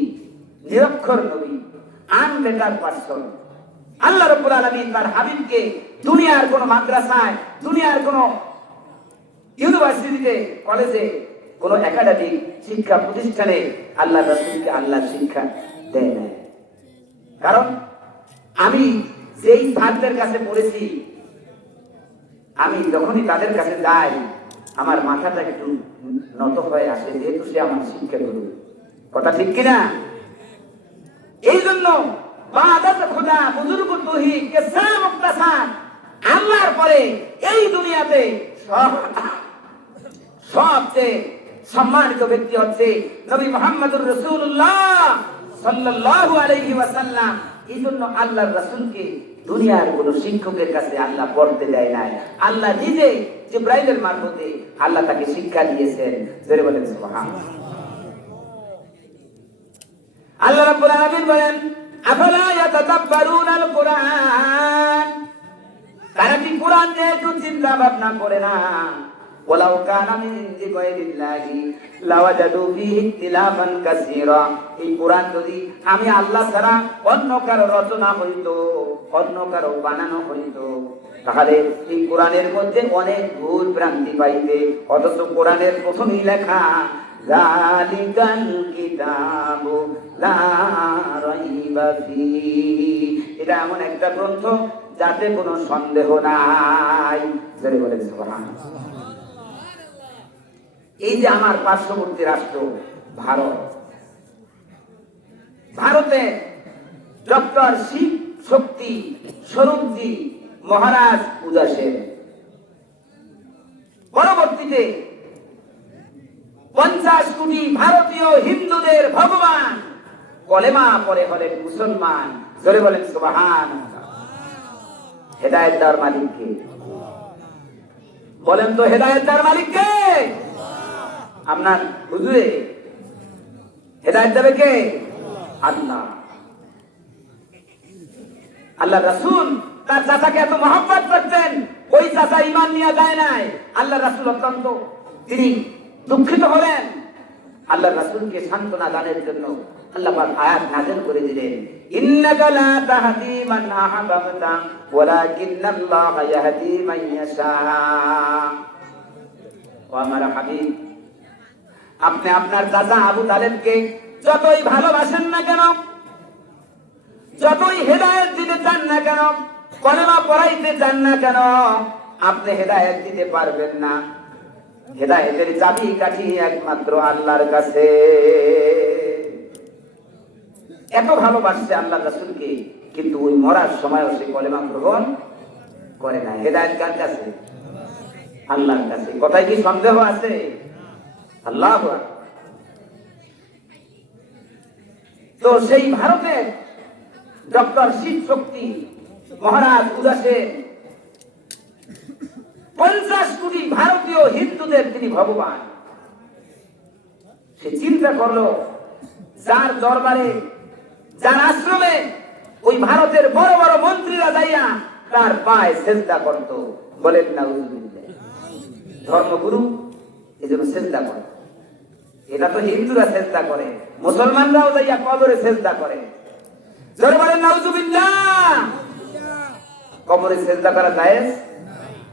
নিরক্ষর নবী, আনলেটার পারসন। আল্লাহ রাব্বুল আলামিন তার হাবিবকে দুনিয়ার কোন মাদ্রাসায়, দুনিয়ার কোন ইউনিভার্সিটিতে, কলেজে, কোন একাডেমিক শিক্ষা প্রতিষ্ঠানে আল্লাহ রাসূলকে আল্লাহ শিক্ষা দেয় না। কারণ আমি যেই ছাত্রদের কাছে পড়েছি, আমি যখনই তাদের কাছে যাই আমার মাথাটা একটু নত হয়ে আসে, যেহেতু সে আমার শিক্ষা গুরু। কথা ঠিক কিনা? এই জন্য আল্লাহর পরে এই দুনিয়াতে সবচেয়ে সম্মানিত ব্যক্তি হচ্ছে নবী মুহাম্মদুর রাসূলুল্লাহ সাল্লাল্লাহু আলাইহি ওয়াসাল্লাম। এই জন্য আল্লাহর রাসূলকে দুনিয়ার কোন শিক্ষকের কাছে আল্লাহ পড়তে দেয় নাই। আল্লাহ নিজে জিবরাইলের মারফতে আল্লাহ তাকে শিক্ষা দিয়েছেন। জোরে বলেন সুবহানাল্লাহ। আল্লাহ রাব্বুল আলামিন বলেন, আফালা ইয়াতাদাব্বারুনাল কুরআন, তারা কি কোরআন নিয়ে একটু চিন্তা ভাবনা করে না? ওয়ালাউ কানা মিন ইনদি গায়রিল্লাহি লাওয়াজাদু ফীহি ইখতিলাফান কাসীরা, এই কোরআন যদি আমি আল্লাহ ছাড়া অন্য কারো রচনা হইতো, অন্য কারো বানানো হইতো, তাহলে এই কোরআনের মধ্যে অনেক ভুল ভ্রান্তি পাইতে। অথচ কোরআনের প্রথমেই লেখা যালিকাল কিতাবু লা রাইবা ফীহি, এটা এমন একটা গ্রন্থ যাতে কোনো সন্দেহ নাই। জোরে বলেন সুবহানাল্লাহ। এই যে আমার পার্শ্ববর্তী রাষ্ট্র ভারত, ভারতে ডক্টর শিব শক্তি স্বরূপজি মহারাজ উদাসেন পরবর্তীতে 50 কোটি ভারতীয় হিন্দুদের ভগবান কলেমা পড়ে হলেন মুসলমান। জোরে বলেন সুবহানাল্লাহ। হেদায়েত দেওয়ার মালিক কে? বলেন তো, হেদায়েত দেওয়ার মালিক কে? আপনার হুজুরে হেদায়েত দেবে কে? আল্লাহ। আল্লাহ রাসূল তার চাচাকে এত মহব্বত করতেন, ওই চাচা ঈমান নিয়ে যায় নাই। আল্লাহ রাসূল অত্যন্ত তিনি দুঃখিত হলেন। আল্লাহ রাসূলকে সান্ত্বনা দানের জন্য আল্লাহ পাক আয়াত নাযিল করে দিলেন, ইন্নাকা লা তাহদি মান আহবাবতা ওয়ালাকিন্নাল্লাহা ইয়াহদি মান ইয়াশা। ও আমার হাবিব, আপনি আপনার চাচা আবু তালেবকে যতই ভালোবাসেন না কেন, যতই হেদায়েত দিতে চান না কেন, কলেমা পড়াইতে চান না কেন, আপনি হেদায়েত দিতে পারবেন না। হেদায়েতের চাবি কাঠি একমাত্র আল্লাহর কাছে। এত ভালোবাসছে আল্লাহ রাসূলকে, কিন্তু ওই মরার সময় সে কলেমা গ্রহণ করে না। হেদায়েত কার কাছে? আল্লাহর কাছে। কথায় কি সন্দেহ আছে? আল্লাহু আকবার। তো সেই ভারতের ডক্টর শিব শক্তি মহারাজ উদাসেন 50 কোটি ভারতীয় হিন্দুদের তিনি ভগবান। সে চিন্তা করলো, যার দরবারে, যার আশ্রমে ওই ভারতের বড় বড় মন্ত্রীরা যাইয়া তার পায়ে সেজদা করত। বলেন নাউযুবিল্লাহ। ধর্মগুরু এজন্য সেজদা করে। এটা তো হিন্দুরা সেজদা করে, মুসলমানরাও যাইয়া কবরে সেজদা করে। জোরে বলেন নাউযুবিল্লাহ। কবরে সেজদা করা জায়েজ?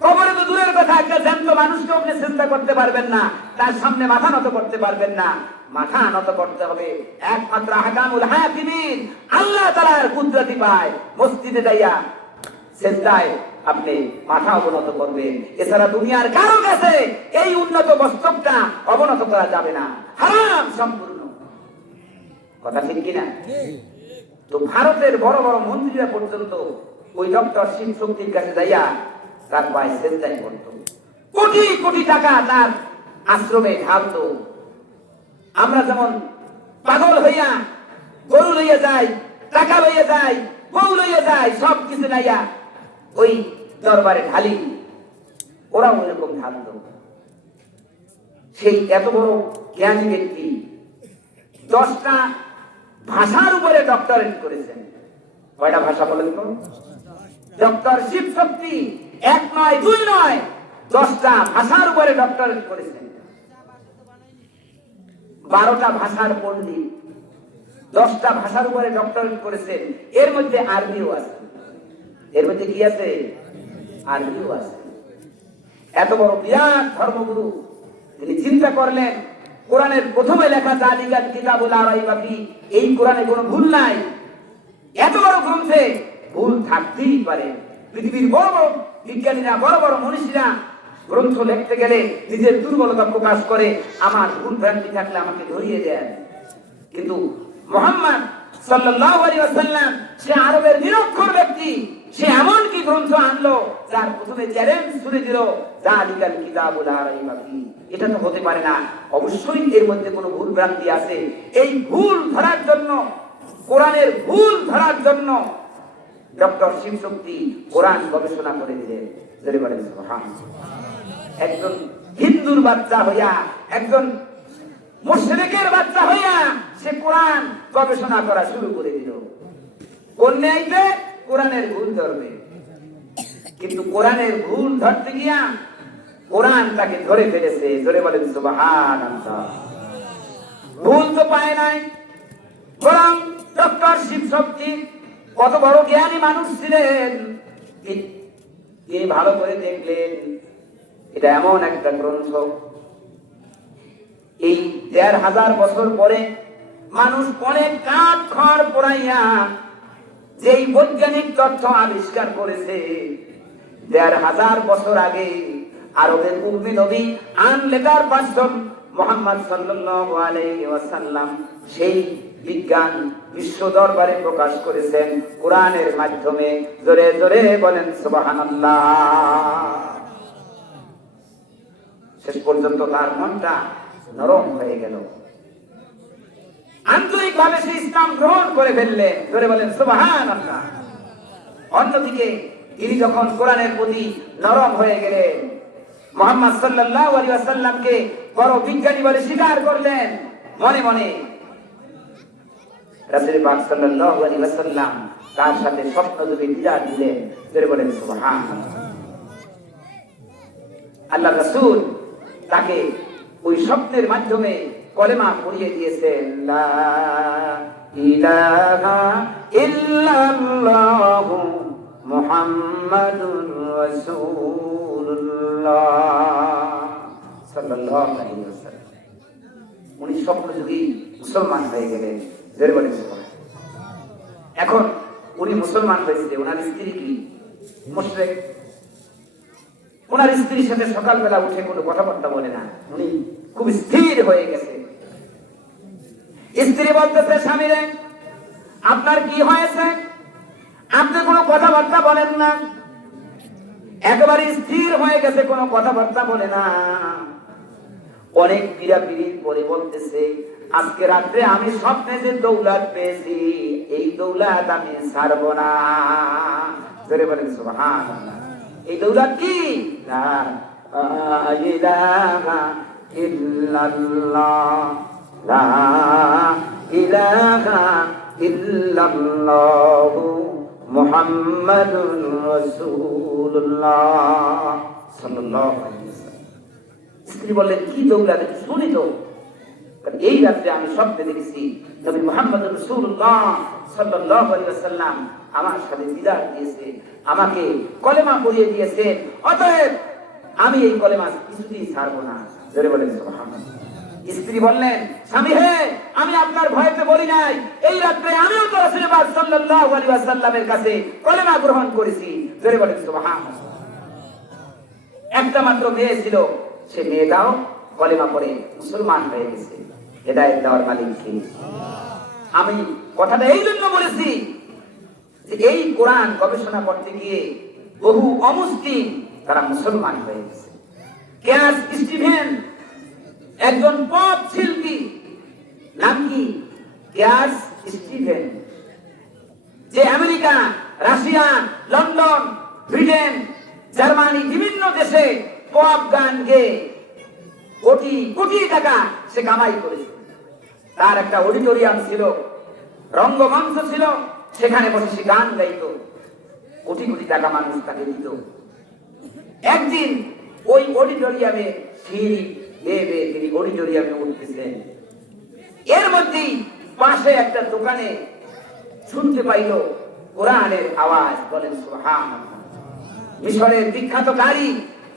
কবরে তো দূরের কথা, একটা জ্যান্ত মানুষকে আপনি সেজদা করতে পারবেন না, তার সামনে মাথা নত করতে পারবেন না। মাথা নত করতে হবে একমাত্র আহকামুল হাকিমিন আল্লাহ তাআলার কুদরতি পায়। মসজিদে যাইয়া সেজদায় আপনি মাথা অবনত করবেন। এছাড়া দুনিয়ার কারো কাছে এই উন্নত বস্ত্রটা অবনত করা যাবে না, হারাম সম্পূর্ণ। কথা ঠিক কিনা? তো ভারতের বড় বড় মন্ত্রীরা পর্যন্ত ওই ডক্টর শিব শক্তির কাছে যাইয়া তার পায়ে সেজদাই করত। কোটি কোটি টাকা তার আশ্রমে ঢালতো। আমরা যেমন পাগল হইয়া গরু লইয়া যাই, টাকা লইয়া যাই, বউ লইয়া যাই, সব কিছু লাইয়া ওই দরবারে ঢালি, ওরা ওইরকম ঢালত। সেই এত বড় জ্ঞানী ব্যক্তি 10টা ভাষার উপরে ডক্টরেট করেছেন। কয়টা ভাষা বলেন তো? ডক্টর শিব শক্তি 1 নয় 2 নয় 10টা ভাষার উপরে ডক্টরেট করেছেন। 12টা ভাষার পণ্ডিত, 10টা ভাষার উপরে ডক্টরেট করেছেন। এর মধ্যে আরবিও আছে। এর মধ্যে কি আছে? আরবিও আছে। এত বড় বিরাট ধর্মগুরু তিনি চিন্তা করলেন, কোরআনের প্রথমে লেখা যালিকাল কিতাবু লা রাইবা ফীহি, এই কোরআনে কোনো ভুল নাই। এত বড় গ্রন্থে ভুল থাকতেই পারে। পৃথিবীর বড় বড় বিজ্ঞানীরা, বড় বড় মনীষীরা গ্রন্থ লিখতে গেলে নিজের দুর্বলতা প্রকাশ করে, আমার ভুল ভ্রান্তি থাকলে আমাকে ধরিয়ে দেন। কিন্তু মুহাম্মদ সাল্লাল্লাহু আলাইহি ওয়াসাল্লাম সে আরবের নিরক্ষর ব্যক্তি, সে এমন কি গ্রন্থ আনলো যার প্রথমে চ্যালেঞ্জ ছুড়ে দিল, যালিকাল কিতাবুল লা রাইবা ফীহি। এটা তো হতে পারে না, অবশ্যই এর মধ্যে কোনো ভুল ভ্রান্তি আছে। এই ভুল ধরার জন্য, কোরআনের ভুল ধরার জন্য ডক্টর শিবশক্তি কোরআন গবেষণা করে দিলেন। যদি বলেন সুবহানাল্লাহ। একজন হিন্দুর বাচ্চা হইয়া, একজন মুশরিকের বাচ্চা হইয়া সে কোরআন গবেষণা করা শুরু করে দিল। কোন ন্যায়তে? কোরআনের ভুল ধরবে। কিন্তু কোরআনের ভুল ধরতে গিয়া কোরআন তাকে ধরে ফেলেছে। ধরে বলেন সুবহানাল্লাহ। ভুল তো পায় নাই, বরং ডক্টর শিবশক্তি কত বড় জ্ঞানী মানুষ ছিলেন, তিনি ভালো করে দেখলেন এটা এমন একটা গ্রন্থ, এই ১,৫০০ বছর পরে মানুষ অনেক কাঠ খড় পোড়াইয়া যেই বৈজ্ঞানিক তথ্য আবিষ্কার করেছে, ১,৫০০ বছর আগে আরবের উম্মি নবী আনলেটার পার্সন মুহাম্মদ সাল্লাল্লাহু আলাইহি ওয়াসাল্লাম সেই বিজ্ঞান বিশ্ব দরবারে প্রকাশ করেছেন কোরআনের মাধ্যমে। জোরে জোরে বলেন সুবহানাল্লাহ। শেষ পর্যন্ত তার মনটা নরম হয়ে গেল, আন্তরিকভাবে সে ইসলাম গ্রহণ করে ফেললেন। জোরে বলেন সুবহানাল্লাহ। অন্যদিকে তিনি যখন কোরআনের প্রতি নরম হয়ে গেলেন, মুহাম্মদ সাল্লাল্লাহু আলাইহি ওয়াসাল্লামকে বড় বিজ্ঞানী বলে স্বীকার করলেন, মনে মনে রাসূল পাক সাল্লাল্লাহু আলাইহি ওয়াসাল্লাম তার সাথে স্বপ্নযোগে দিদার দিলেন। জোরে বলেন সুবহানাল্লাহ। আল্লাহ রাসূল তাকে ওই স্বপ্নের মাধ্যমে কলেমা পড়িয়ে দিয়েছেন, লা ইলাহা ইল্লাল্লাহু মুহাম্মাদুর রাসূলুল্লাহ সাল্লাল্লাহু আলাইহি ওয়াসাল্লাম। উনি স্বপ্নযোগী মুসলমান হয়ে গেলেন। জোরে বলেন সুবহানাল্লাহ। এখন উনি মুসলমান হয়েছে, ওনার স্ত্রী কি মুশরিক। ওনার স্ত্রীর সাথে সকালবেলা উঠে কোনো কথাবার্তা বলে না, উনি খুব স্থির হয়ে গেছে। স্ত্রী বলতেছে, স্বামী রে আপনার কি হয়েছে, আপনি কোনো কথাবার্তা বলেন না। একেবারে স্থির হয়ে গেছে, কোনো কথাবার্তা বলে না। অনেক পীড়াপিড়ির পরে বলতেছে, আজকে রাত্রে আমি স্বপ্নে যে দৌলত পেয়েছি, এই দৌলত আমি ছাড়ব না। জোরে বলেন সুবহানাল্লাহ। এই দৌলত কি? লা ইলাহা ইল্লাল্লাহ, লা ইলাহা ইল্লাল্লাহ মুহাম্মাদুর রাসূলুল্লাহ সাল্লাল্লাহু আলাইহি ওয়াসাল্লাম। স্ত্রী বললেন, কি দৌলত শুনি তো। এই রাত্রে আমি স্বপ্নে দেখেছি নবী মুহাম্মদ রাসূলুল্লাহ সাল্লাল্লাহু আলাইহি ওয়াসাল্লাম আমার সাথে দিদার দিয়েছে, আমাকে কলেমা পড়িয়ে দিয়েছেন, অতএব আমি এই কলেমা কিছুতেই ছাড়বো না। জোরে বলেন সুবহানাল্লাহ। স্ত্রী বললেন, স্বামী হে আমি আপনার ভয়তে বলি নাই, এই রাত্রে আমিও তো রাসূলুল্লাহ সাল্লাল্লাহু আলাইহি ওয়াসাল্লামের কাছে কলেমা গ্রহণ করেছি। জোরে বলেন সুবহানাল্লাহ। একটা মাত্র মেয়ে ছিল, সে মেয়েটাও কলেমা পড়ে মুসলমান হয়ে গেছে। হেদায়েত দেওয়ার মালিক কে? আমি কথাটা এই জন্য বলেছি যে এই কোরআন গবেষণা করতে গিয়ে বহু অমুসলিম তারা মুসলমান হয়ে গেছে। ক্যাস স্টিভেন একজন পপ শিল্পী, নাম কি? ক্যাস স্টিভেন, যে America, Russia, London, Britain, Germany বিভিন্ন দেশে পপ গান গেয়ে কোটি কোটি টাকা সে কামাই করেছে। তার একটা অডিটোরিয়াম ছিল, রঙ্গমঞ্চ ছিল, সেখানে বসে সে গান গাইত, কোটি কোটি টাকা মানুষ তাকে দিত। একদিন ওই অডিটোরিয়ামে সিঁড়ি বেয়ে বেয়ে তিনি অডিটোরিয়ামে উঠতেছেন, এর মধ্যেই পাশে একটা দোকানে শুনতে পাইল কোরআনের আওয়াজ। বলেন সুবহানাল্লাহ। মিশরের বিখ্যাত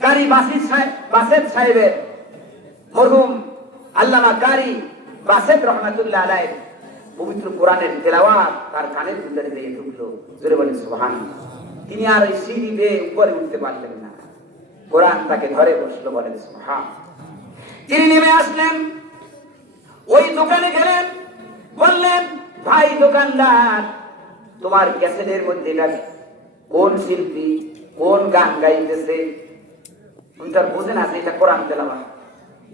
কারি বাসেদ সাহেবের, মরহুম আল্লামা কারি বাসেদ রহমাতুল্লাহ আলাইহি পবিত্র কোরআনের তেলাওয়াত তার কানের ভিতরে দিয়ে ঢুকলো। জোরে বলেন সুবহানাল্লাহ। তিনি আর ওই সিঁড়ি বেয়ে উপরে উঠতে পারলেন না, কোরআন তাকে ধরে বসলো। বলেন সুবহানাল্লাহ। তিনি নেমে আসলেন, ওই দোকানে গেলেন, বললেন, ভাই দোকানদার, তোমার ক্যাসেটের মধ্যে এটা কোন শিল্পী কোন গান গাইতেছে, উনি তার বোঝেন আছে এটা কোরআন তেলাওয়াত।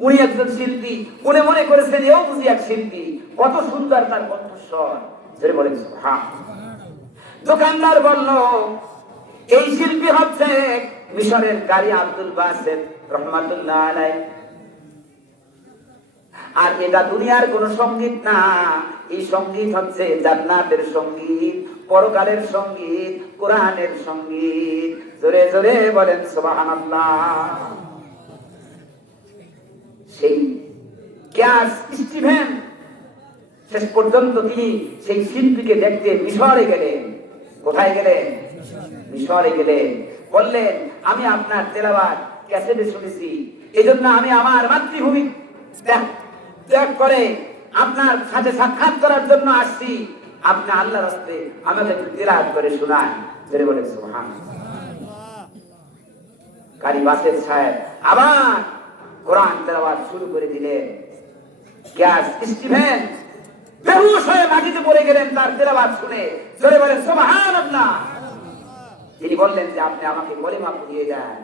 উনি একজন শিল্পী, উনি মনে করেছেন এও বুঝি এক শিল্পী, কত সুন্দর তার কণ্ঠস্বর। যেটা বলেন হ্যাঁ। দোকানদার বলল এই শিল্পী হচ্ছে মিশরের কারি আব্দুল বাসেত রহমাতুল্লাহ আলাইহি, আর এটা দুনিয়ার কোন সঙ্গীত না, এই সঙ্গীত হচ্ছে জান্নাতের সঙ্গীত, পরকালের সঙ্গীত, কোরআনের সঙ্গীত। জোরে জোরে বলেন সুবহানাল্লাহ। সেই গ্যাস স্টিভেন শেষ পর্যন্ত তিনি সেই শিল্পীকে দেখতে মিশরে গেলেন। কোথায় গেলেন? মিশরে গেলেন। বললেন আমি আপনার তেলাওয়াত ক্যাসেটে শুনেছি, এই জন্য আমি আমার মাতৃভূমি ত্যাগ করে আপনার সাথে সাক্ষাৎ করার জন্য আসছি। আপনি আল্লাহর রাস্তায় আমাকে একটু তেলাওয়াত করে শোনান। জোরে বলেন সুবহানাল্লাহ। কারি বাসের সাহেব আবার কোরআন তেলাওয়াত শুরু করে দিলেন। গ্যাস স্টিভেন বেহুশ হয়ে মাটিতে পড়ে গেলেন তার তেলাওয়াত শুনে। জোরে বলেন সুবহানাল্লাহ। তিনি বললেন যে আপনি আমাকে কলিমা পড়িয়ে দেন,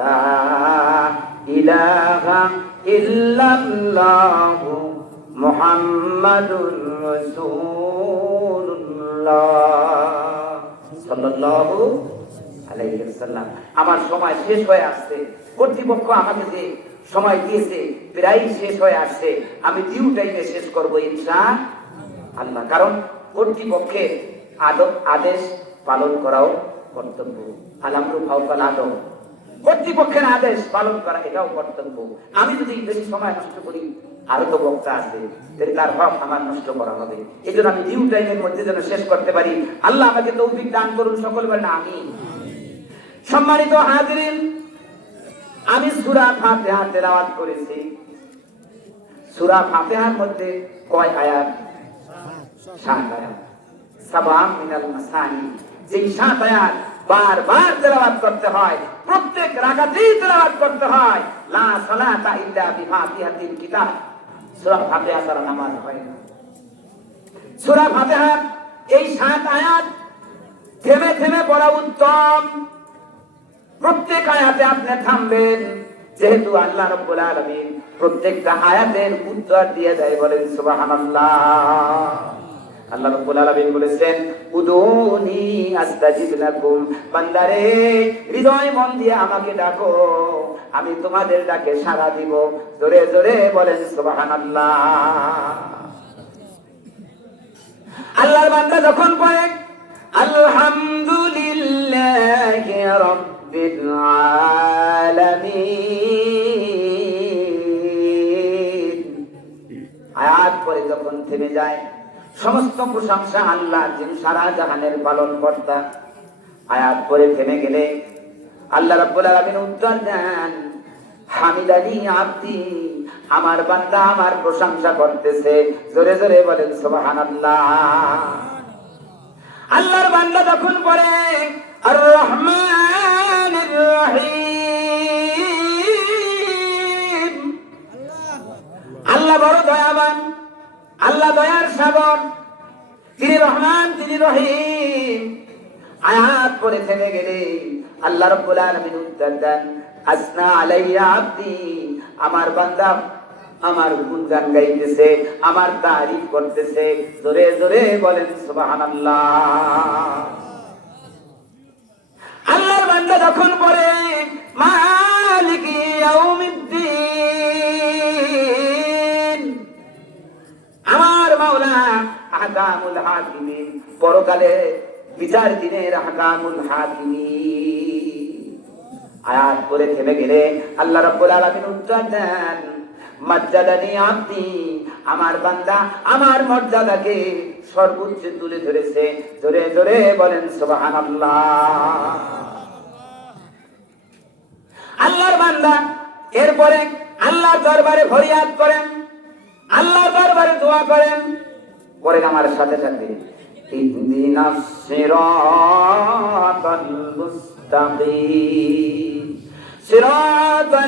লা ইলাহা ইল্লাল্লাহু মুহাম্মাদুর রাসূলুল্লাহ সাল্লাল্লাহু আলাইহি ওয়াসাল্লাম। আমার সময় শেষ হয়ে আসছে, কর্তৃপক্ষ আমাকে যে সময় দিয়েছে প্রায় শেষ হয়ে আসছে, আমি ডিউ টাইমে শেষ করব ইনশাআল্লাহ। কারণ কর্তৃপক্ষের আদেশ পালন করাও কর্তব্য। আলামরু ফাওকাল আদম, কর্তৃপক্ষের আদেশ পালন করা এটাও কর্তব্য। আমি যদি বেশি সময় নষ্ট করি, আরো তো বক্তা আছে, তার হক আমার নষ্ট করা হবে। এই জন্য আমি ডিউ টাইমের মধ্যে যেন শেষ করতে পারি। আল্লাহ আমাকে তৌফিক দান করুন, সকল বলেন আমিন। সম্মানিত হাজিরিন, আমি সূরা ফাতিহা তেলাওয়াত করেছি। সূরা ফাতিহার মধ্যে কয় আয়াত? 7 আয়াত। সাবাম মিনাল মাসানি, যে 7 আয়াত বারবার তেলাওয়াত করতে হয়, প্রত্যেক রাকাতেই তেলাওয়াত করতে হয়। লা সালাতা ইল্লা বিফাতিহাতিল কিতাব, সূরা ফাতিহা ছাড়া নামাজ হয় না। সূরা ফাতিহা এই 7 আয়াত থেমে থেমে পড়া উত্তম। প্রত্যেক আয়াতে আপনি থামবেন, যেহেতু আল্লাহ রাব্বুল আলামিন প্রত্যেকটা আয়াতের উত্তর দিয়ে দেয়। বলেন সুবহানাল্লাহ। আল্লাহ রাব্বুল আলামিন বলেছেন উদুনি আস্তাজিব লাকুম, বান্দারে হৃদয় মন দিয়ে আমাকে ডাকো, আমি তোমাদের ডাকে সাড়া দিব। জোরে জোরে বলেন সুবহানাল্লাহ। আল্লাহর বান্দা যখন পড়ে আলহামদুলিল্লাহি রাব্বিল আলামিন, আয়াত পরে যখন থেমে যায়, সমস্ত প্রশংসা আল্লাহ, যিনি সারা জাহানের পালন কর্তা। আয়াত পরে থেমে গেলে আল্লাহ রাব্বুল আলামিন উত্তর দেন হামিদানি আব্দি, আমার বান্দা আমার প্রশংসা করতেছে। জোরে জোরে বলেন সুবহানাল্লাহ। আল্লাহর বান্দা যখন পড়ে আর রহমানির রহিম, আল্লাহ বড় দয়াবান, আল্লাহ দয়ার সাগর, তিনি রহমান, তিনি রহিম। আয়াত পড়ে থেমে গেলে আল্লাহ রাব্বুল আলামিন উত্তর দেন আসনা আলাইয়া আব্দি, আমার বান্দা আমার গুণগান গাইতেছে, আমার তারিফ করতেছে। জোরে জোরে বলেন সুবহানাল্লাহ। আল্লাহর বান্দা যখন পড়ে মালিকি ইয়াউমিদ্দিন, আমার মাওলা আহকামুল হাকিমিন, পরকালে বিচার দিনের আহকামুল হাকিমিন। আয়াত পড়ে থেমে গেলে আল্লাহ রাব্বুল আলামিন উত্তর দেন মাজ্জাদানি আব্দি, আমার বান্দা আমার মর্যাদাকে সর্বোচ্চ তুলে ধরেছে। জোরে জোরে বলেন সুবহানাল্লাহ। আল্লাহর বান্দা এরপরে আল্লাহর দরবারে ফরিয়াদ করেন, আল্লাহর দরবারে দোয়া করেন। পরে আমার সাথে সাথে ইহদিনাস সিরাতাল মুস্তাকিম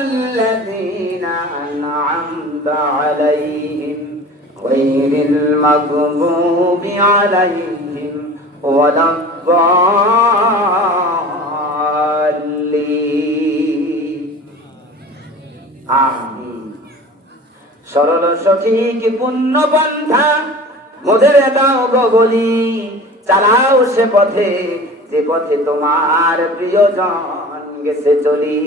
সিরাতাল্লাযীনা আন'আমতা আলাইহিম গায়রিল মাগদুবি আলাইহিম ولا الضالين آمين সরল সঠিক পূর্ণ পন্থা মোদের দাও গো বলি, চালাও সে পথে যে পথে তোমার প্রিয়জন গেছে চলি,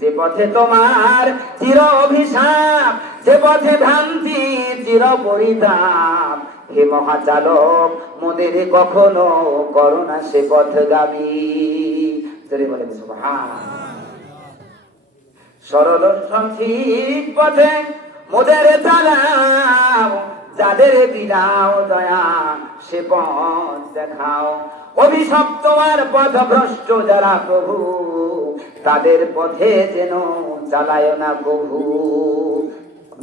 যে পথে তোমার চির অভিশাপ, যে পথে ভ্রান্তি চির পরিতাপ, হে মহাচালক মোদের কখনো করো না সে পথগামী। জোরে বলেন সুবহান। সরল সঠিক পথে মোদের চালাও, যাদের দিলাও দয়া সে পথ দেখাও, অভিশপ্ত আর পথভ্রষ্ট যারা প্রভু, তাদের পথে যেন চালায় না প্রভু।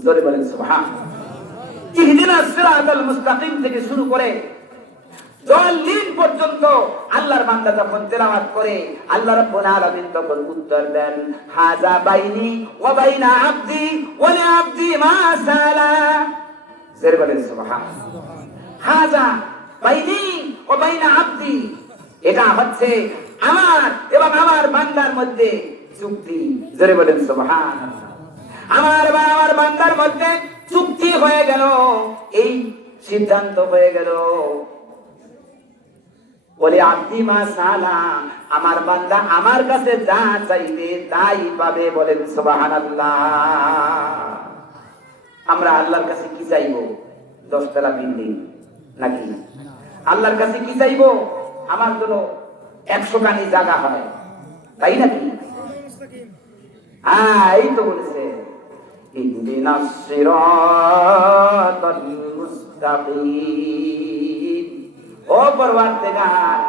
জোরে বলেন সুবহান। ইহদিনাস সিরাতাল মুস্তাকিম থেকে শুরু করে দলিল পর্যন্ত আল্লাহর বান্দা যখন তেলাওয়াত করে, আল্লাহ রাব্বুল আলামিন তখন উত্তর দেন, হাযা বাইনি ওয়া বাইনা আবদি ওয়া লি আবদি মা সালা। জোরে বলেন সুবহান। হাযা বাইনি ওয়া বাইনা আবদি, এটা হচ্ছে আমার এবং আমার বান্দার মধ্যে চুক্তি। জোরে বলেন সুবহান। আমার এবং আমার বান্দার মধ্যে চুক্তি হয়ে গেল, এই সিদ্ধান্ত হয়ে গেল, বলে আব্দি মা সালা, আমার বান্দা আমার কাছে যা চাইবে তাই পাবে। বলেন সুবহানাল্লাহ। আমরা আল্লাহর কাছে কি চাইবো? 10 তলা বিল্ডিং নাকি? আল্লাহর কাছে কি চাইবো? আমার জন্য 100 কানি জায়গা হয়, তাই নাকি? হ্যাঁ, এই তো বলেছে ইহদিনাস সিরাতাল মুস্তাকিম। ও পরওয়ারদিগার,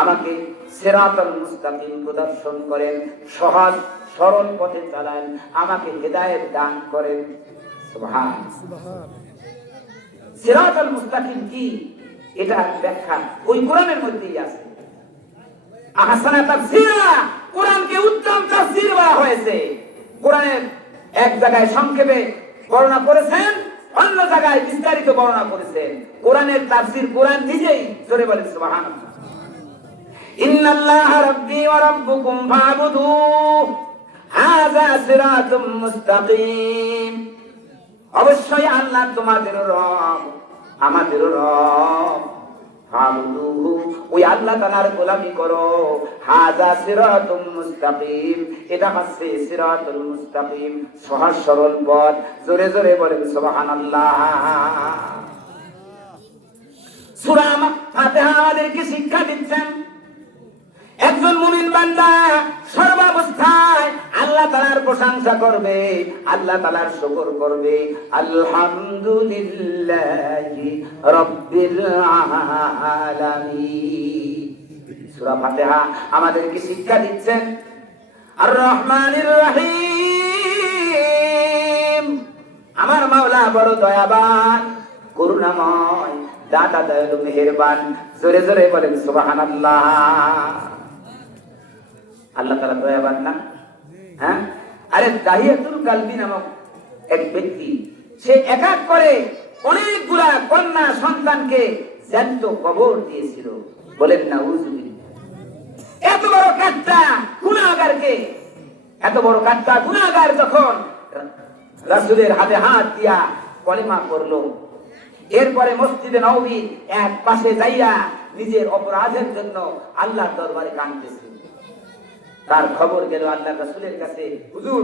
আমাকে সিরাতাল মুস্তাকিম প্রদর্শন করেন, সহজ সরল পথে চালান, আমাকে হেদায়েত দান করেন। সুবহান। সিরাতাল মুস্তাকিম কি, এটা ব্যাখ্যা ওই কোরআনের মধ্যেই আছে। আহসানা তাফসীরা, কোরআনকে উত্তম তাফসীর বলা হয়েছে। কোরআনের এক জায়গায় সংক্ষেপে বর্ণনা করেছেন, অন্য জায়গায় বিস্তারিত বর্ণনা করেছেন। কোরআনের তাফসীর কোরআন নিজেই। জোরে বলেন সুবহানাল্লাহ। ইন্নাল্লাহা রাব্বী ওয়া রাব্বুকুম ফা'বুদুহু হাযা সিরাতুম মুস্তাকিম। অবশ্যই আল্লাহ তোমাদের রব, আমাদেরও রব। ফা'বুদুহু, ওই আল্লাহ তাআলার গোলামি করো। হাযা সিরাতুম মুস্তাকিম, এটা হচ্ছে সিরাতুল মুস্তাকিম, সহজ সরল পথ। জোরে জোরে বলেন সুবহানাল্লাহ। সূরা ফাতিহা আমাদেরকে শিক্ষা দিচ্ছেন, একজন মুমিন বান্দা সর্বাবস্থায় আল্লাহ তাআলার প্রশংসা করবে, আল্লাহ তাআলার শুকর করবে। আলহামদুলিল্লাহি রাব্বিল আলামিন। সূরা ফাতিহা আমাদেরকে শিক্ষা দিচ্ছেন আর রহমানির রহিম, আমার মাওলা বড় দয়াবান, করুণাময়, দাতা দয়ালু, মেহেরবান। জোরে জোরে বলেন সুবহানাল্লাহ। আল্লাহ তাআলা দয়াবান না? হ্যাঁ। আরে দাহিয়াতুল কালবি নামক এক ব্যক্তি, সে এক এক করে অনেকগুলা কন্যা সন্তানকে জ্যান্ত কবর দিয়েছিল। বলেন নাউযুবিল্লাহ। এত বড় কাট্টা গুনাহগারকে, এত বড় কাট্টা গুনাহগার যখন রাসূলের হাতে হাত দিয়া কলেমা করলো, এরপরে মসজিদে নববী এক পাশে যাইয়া নিজের অপরাধের জন্য আল্লাহর দরবারে কাঁদতেছে। তার খবর গেল আল্লাহর রাসূলের কাছে, হুজুর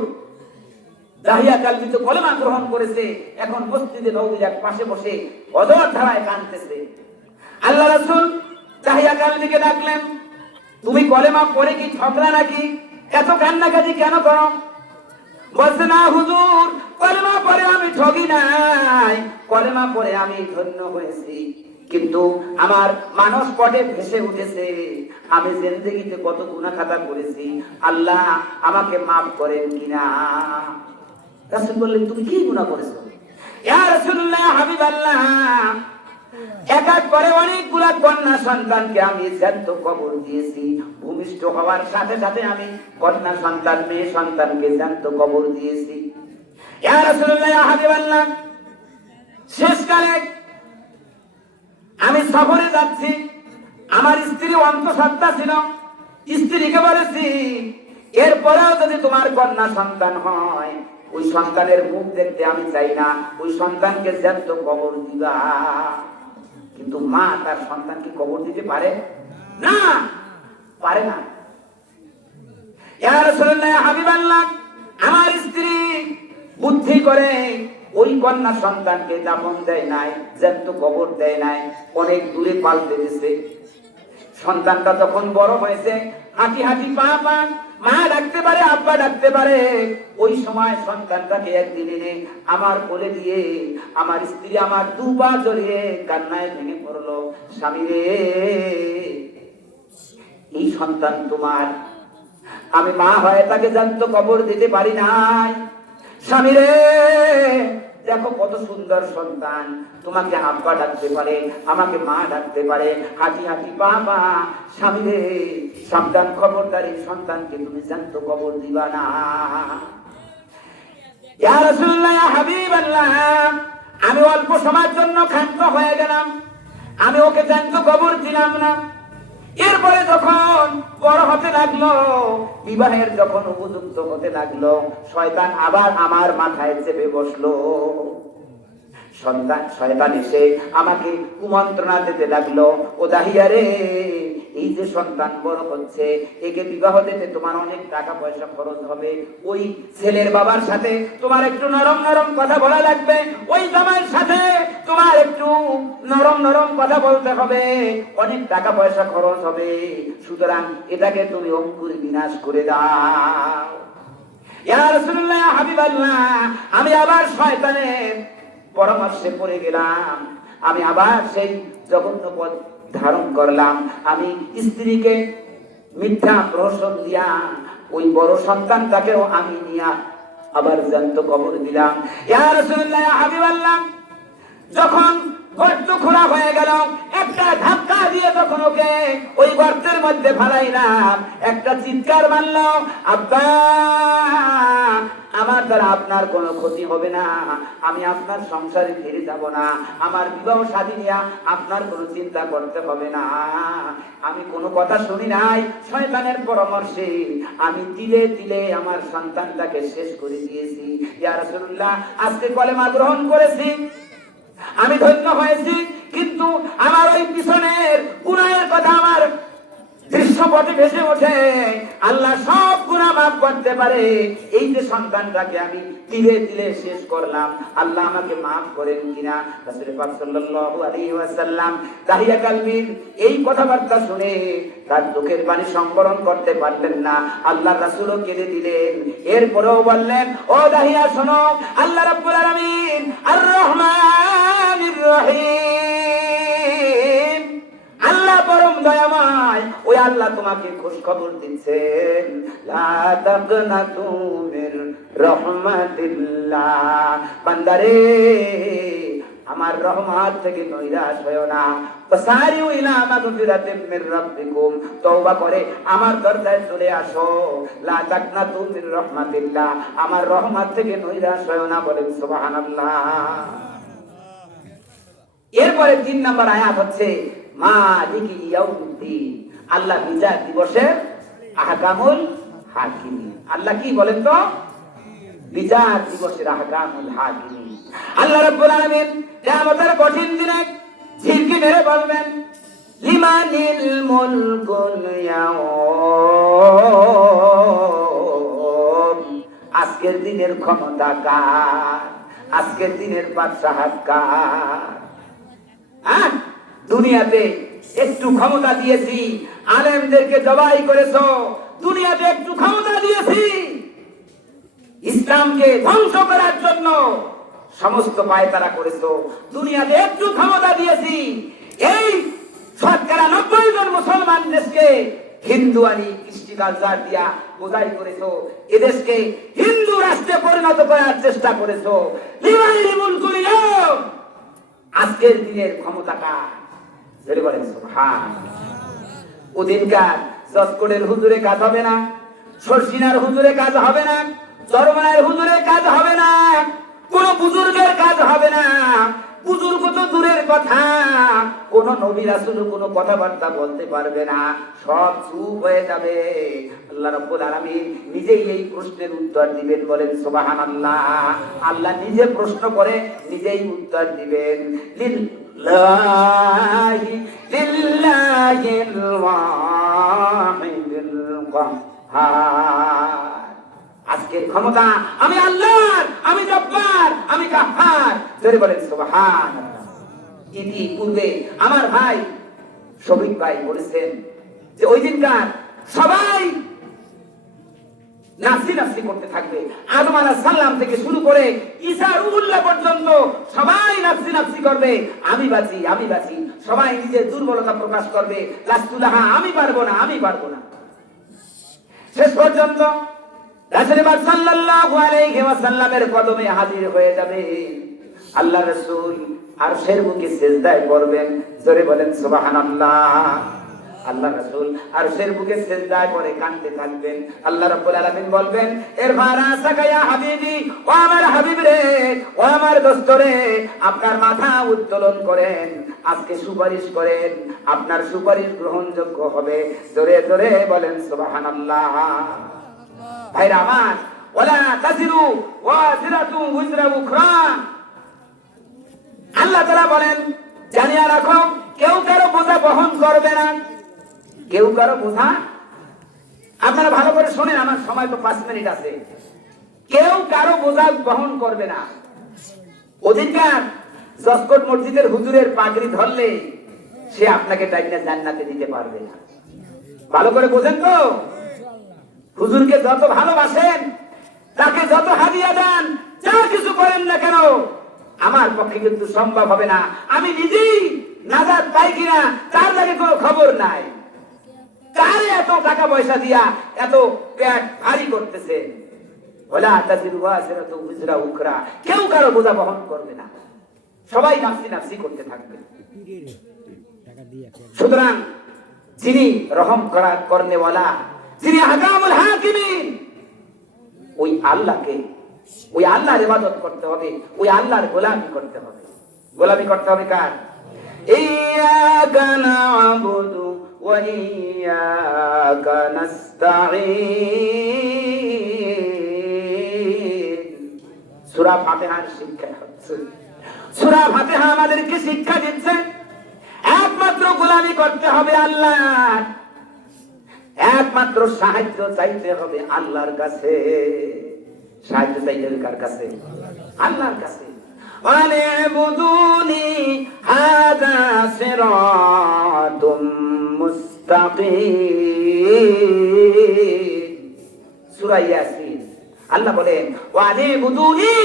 দাহিয়া কালবি তো কলেমা গ্রহণ করেছে, এখন মসজিদে নববীর এক পাশে বসে অঝোর ধারায় কাঁদতেছে। আল্লাহ রাসূল দাহিয়া কালবিকে ডাকলেন, তুমি কলেমা পড়ে কি ঠকলা নাকি? এত কান্নাকাটি কেন করো? বলছে, না হুজুর, কলেমা পড়ে আমি ঠকি নাই, কলেমা পড়ে আমি ধন্য হয়েছি, কিন্তু আমার মানস পটে ভেসে উঠেছে আমি জিন্দেগিতে কত গুনাহ খাতা করেছি, আল্লাহ আমাকে মাফ করেন কিনা। রাসূল বললেন, তুমি কি গুনাহ করেছো? ইয়া রাসূলুল্লাহ, হাবিবাল্লাহ, এক এক করে অনেকগুলা কন্যা সন্তানকে আমি জ্যান্ত কবর দিয়েছি। ভূমিষ্ঠ হওয়ার সাথে সাথে আমি কন্যা সন্তান, মেয়ে সন্তানকে জ্যান্ত কবর দিয়েছি। ইয়া রাসূলুল্লাহ, ইয়া হাবিবাল্লাহ, শেষকালে আমি সফরে যাচ্ছি, আমার স্ত্রী অন্তঃসত্ত্বা ছিল, স্ত্রীকে বলেছি এরপরেও যদি তোমার কন্যা সন্তান হয়, ওই সন্তানের মুখ দেখতে আমি চাই না, ওই সন্তানকে জ্যান্ত কবর দিবা। কিন্তু মা তার সন্তানকে কবর দিতে পারে না, পারে না। ইয়া রাসূলুল্লাহ, ইয়া হাবিবাল্লাহ, আমার স্ত্রী বুদ্ধি করে ওই কন্যা সন্তানকে দাফন দেয় নাই, জ্যান্ত কবর দেয় নাই, অনেক দূরে পালতে দিয়েছে। সন্তানটা যখন বড় হয়েছে, হাঁটি হাঁটি পা পা মা ডাকতে পারে, আব্বা ডাকতে পারে, ওই সময় সন্তানটাকে একদিন এনে আমার কোলে দিয়ে আমার স্ত্রী আমার দুপা জড়িয়ে কান্নায় ভেঙে পড়লো, স্বামী রে, এই সন্তান তোমার, আমি মা হয়ে তাকে জ্যান্ত কবর দিতে পারি নাই। স্বামী রে, দেখো কত সুন্দর সন্তান, তোমাকে আব্বা ডাকতে পারে, আমাকে মা ডাকতে পারে, হাঁটি হাঁটি বাবা। স্বামী রে, সাবধান, খবরদার, এই সন্তানকে তুমি জ্যান্ত কবর দিবা না। ইয়া রাসূলুল্লাহ, ইয়া হাবিবাল্লাহ, আমি অল্প সময়ের জন্য ক্ষান্ত হয়ে গেলাম, আমি ওকে জ্যান্ত কবর দিলাম না। এরপরে যখন বড় হতে লাগলো, বিবাহের যখন উপযুক্ত হতে লাগলো, শয়তান আবার আমার মাথায় চেপে বসলো। শয়তান এসে আমাকে কুমন্ত্রণা দিতে লাগলো, ও দাহিয়া রে, এই যে সন্তান বড় হচ্ছে, একে বিবাহ দিতে তোমার অনেক টাকা পয়সা খরচ হবে, ওই ছেলের বাবার সাথে তোমার একটু নরম নরম কথা বলা লাগবে, ওই জামাইয়ের সাথে তোমার একটু নরম নরম কথা বলতে হবে, অনেক টাকা পয়সা খরচ হবে, সুতরাং এটাকে তুমি অঙ্কুর বিনাশ করে দাও। ইয়া রাসূলুল্লাহ, ইয়া হাবিবাল্লাহ, আমি আবার শয়তানের পরামর্শে পড়ে গেলাম, আমি আবার সেই জঘন্য পথ ধারণ করলাম। আমি স্ত্রীকে মিথ্যা প্রহসন দিয়া ওই বড় সন্তানটাকেও আমি নিয়া আবার জ্যান্ত কবর দিলাম। ইয়া রাসূলুল্লাহ, ইয়া হাবিবাল্লাহ, যখন গর্ত খোঁড়া হয়ে গেল, একটা ধাক্কা দিয়ে যখন ওকে ওই গর্তের মধ্যে ফালাইলাম, একটা চিৎকার মারল, আব্বা, আমার দ্বারা আপনার কোনো ক্ষতি হবে না, আমি আপনার সংসারে ফিরে যাব না, আমার বিবাহ শাদী নিয়ে আপনার কোনো চিন্তা করতে হবে না। আমি কোনো কথা শুনি নাই, শয়তানের পরামর্শে আমি তিলে তিলে আমার সন্তানটাকে শেষ করে দিয়েছি। ইয়া রাসূলুল্লাহ, আজকে কলেমা গ্রহণ করেছি, আমি ধন্য হয়েছি, কিন্তু আমার ওই পিছনের গুনাহের কথা আমার দৃশ্যপটে ভেসে ওঠে। আল্লাহ সব গুনাহ মাফ করতে পারে। এই যে সন্তানটাকে আমি তিলে তিলে শেষ করলাম, আল্লাহ আমাকে মাফ করেন কিনা। রাসূল পাক সাল্লাল্লাহু আলাইহি ওয়াসাল্লাম দাহিয়া কালবির এই কথাবার্তা শুনে তার চোখের পানি সংবরণ করতে পারলেন না, আল্লাহ রাসূলও কেঁদে দিলেন। এরপরেও বললেন, ও দাহিয়া শোনো, আল্লাহ রাব্বুল আলামিন আর রহমানির রহিম, আল্লাহ পরম দয়াময়, ওই আল্লাহ তোমাকে খুশ খবর দিচ্ছেন, লা তাকনাতু মির রাহমাতিল্লাহ, বান্দারে, আমার রহমত থেকে নৈরাশ হয়ো না, ফাসারিউ ইলা মাগফিরাতিম মির রাব্বিকুম, তওবা করে আমার দরজায় চলে আসো, লা তাকনাতু মির রাহমাতিল্লাহ, আমার রহমত থেকে নৈরাশ হয়ো না, বলেন সুবহানাল্লাহ। এরপরে 3 নম্বর আয়াত হচ্ছে মালিকি ইয়াউমিদ্দিন, আল্লাহ বিচার দিবসের আহকামুল হাকিমিন। আল্লাহ কি বলেন তো? বিচার দিবসের আহকামুল হাকিমিন। আল্লাহ রাব্বুল আলামিন কিয়ামতের কঠিন দিনে ঝিরকি মেরে বলবেন, লিমানিল মুলকুল ইয়াউম, আজকের দিনের ক্ষমতা কার, আজকের দিনের বাদশাহত কার। দুনিয়াতে একটু ক্ষমতা দিয়েছি, আলেমদেরকে জবাই করেছো, দুনিয়াতে একটু ক্ষমতা দিয়েছি, ইসলামকে ধ্বংস করার জন্য সমস্ত পায়তারা করেছো, দুনিয়াতে একটু ক্ষমতা দিয়েছি, এই শতকরা 90 জন মুসলমান দেশকে হিন্দুয়ানি কৃষ্টি কালচার দিয়া বোঝাই করেছো, এদেশকে হিন্দু রাষ্ট্রে পরিণত করার চেষ্টা করেছো। লিমানিল মুলকুল ইয়াউম, আজকের দিনের ক্ষমতাটা জেরে বলেন সুবহানাল্লাহ। ওদিনকার জজকোটের হুজুরে কাজ হবে না, সরসিনার হুজুরে কাজ হবে না, চরমনায়ের হুজুরে কাজ হবে না, কোন বুজুর্গের কাজ হবে না, বুজুর্গ তো দূরের কথা, কোন নবী রাসূল কোনো কথাবার্তা বলতে পারবে না, সব চুপ হয়ে যাবে। আল্লাহ রাব্বুল আলামিন নিজেই এই প্রশ্নের উত্তর দিবেন, বলেন সুবহানাল্লাহ। আল্লাহ নিজে প্রশ্ন করে নিজেই উত্তর দিবেন। লিল্লাহি লিল্লাহিল ওয়াহিদুল কাহ্হার। আজকের ক্ষমতা আমি আল্লাহর, আমি জব্বার, আমি কাহ্হার। জোরে বলেন সুবহানাল্লাহ। ইতি পূর্বে আমার ভাই শফিক ভাই বলেছেন যে ওই দিনকার সবাই নাফসি নাফসি করতে থাকবে। আদম আলাইহিস সালাম থেকে শুরু করে ঈসা রূহুল্লাহ পর্যন্ত সবাই নাফসি নাফসি করবে, আমি বাঁচি আমি বাঁচি। সবাই নিজের দুর্বলতা প্রকাশ করবে, লাস্তুলাহা, আমি পারবো না আমি পারবো না। শেষ পর্যন্ত রাসূল পাক সাল্লাল্লাহু আলাইহি ওয়াসাল্লামের কদমে হাজির হয়ে যাবে। আল্লাহ রাসূল আরশের বুকে সিজদায় পড়বেন। জোরে বলেন সুবহানাল্লাহ। আল্লাহ রাসূল আরশের বুকে সিজদায় পড়ে কাঁদতে থাকবেন। আল্লাহ রাব্বুল আলামিন বলবেন, ইরফা রাসাকা ইয়া হাবিবি, ও আমার হাবিব রে, ও আমার দোস্ত রে, আপনার মাথা উত্তোলন করেন, আজকে সুপারিশ করেন, আপনার সুপারিশ গ্রহণযোগ্য হবে। জোরে জোরে বলেন সুবহানাল্লাহ। ভাইরা আমার, ওয়ালা তাজিরু ওয়াজিরাতু উজরা উখরা, আল্লাহ তাআলা বলেন জানিয়ে রাখো, কেউ কারো বোঝা বহন করবে না, কেউ কারো বোঝা। আপনারা ভালো করে শুনেন, আমার সময় তো 5 মিনিট আছে। কেউ কারো বোঝা বহন করবে না। অধিকার জসকোট মসজিদের হুজুরের পাগড়ি ধরলে সে আপনাকে টাইনা জান্নাতে দিতে পারবে না। ভালো করে বোঝেন তো, হুজুরকে যত ভালোবাসেন, তাকে যত হাদিয়া দেন, যা কিছু করেন না কেন, আমার পক্ষে কিন্তু সম্ভব হবে না। আমি নিজেই নাজাত পাই কিনা তার লাগে কোনো খবর নাই। কারে এত টাকা পয়সা দিয়া এত পেট ভারী করতেছে? ওয়ালা তাজিরু ওয়াজিরাতু উজরা উখরা, কেউ কারো বোঝা বহন করবে না, সবাই নাফসি নাফসি করতে থাকবে। সুতরাং যিনি রহম করনেওয়ালা, যিনি হাকামুল হাকিমিন, ওই আল্লাহকে, ওই আল্লাহর ইবাদত করতে হবে, ওই আল্লাহর গোলামি করতে হবে। গোলামি করতে হবে কার? ইয়্যাকা না'বুদু ওয়া ইয়্যাকা নাস্তাঈন। সূরা ফাতিহার শিক্ষা হচ্ছে, সূরা ফাতিহা আমাদেরকে শিক্ষা দিচ্ছে একমাত্র গোলামি করতে হবে আল্লাহর, একমাত্র সাহায্য চাইতে হবে আল্লাহর কাছে। সাহায্য চাইতে হবে কার কাছে? আল্লাহর কাছে। ওয়ালিবুদুনি হাযা সিরাতুম মুস্তাকিম। সূরা ইয়াসিন আল্লাহ বলেন, ওয়ালিবুদুনি,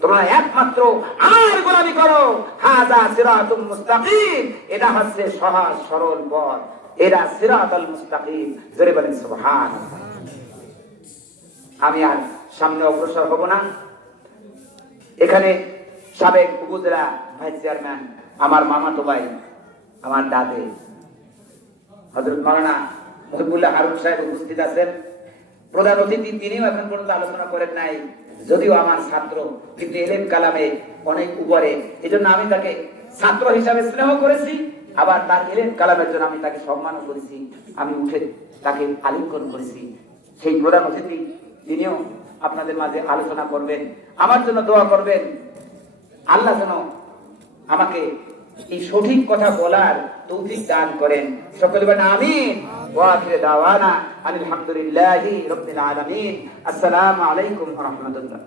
তোমরা একমাত্র আমার গোলামি করো, হাযা সিরাতুম মুস্তাকিম, এটা হচ্ছে সহজ সরল পথ, এরা সিরাতাল মুস্তাকিম। জোরে বলেন সুবহানাল্লাহ। আমি আর সামনে অগ্রসর হব না। এখানে সাবেক উপজেলা ভাইস চেয়ারম্যান, আমার মামাতো ভাই, আমার দাদে হযরত মাওলানা মহিবুল্লাহ হারুন সাহেব উপস্থিত আছেন। প্রধান অতিথি তিনিও এখন পর্যন্ত আলোচনা করেন নাই, যদিও আমার ছাত্র, কিন্তু এলেম কালামে অনেক উপরে, এজন্য আমি তাকে ছাত্র হিসাবে স্নেহ করেছি, আবার তার এলেম কালামের জন্য আমি তাকে সম্মানও করেছি। আমি উঠে তাকে আলিঙ্গন করেছি। সেই প্রধান অতিথি তিনিও আপনাদের মাঝে আলোচনা করবেন, আমার জন্য দোয়া করবেন। আল্লাহ যেন আমাকে এই সঠিক কথা বলার তৌফিক দান করেন। সকলে বলেন আমিন। ওয়া আখিরু দাওয়ানা আলহামদুলিল্লাহি রাব্বিল আলামিন। আসসালামু আলাইকুম ওয়া রাহমাতুল্লাহ।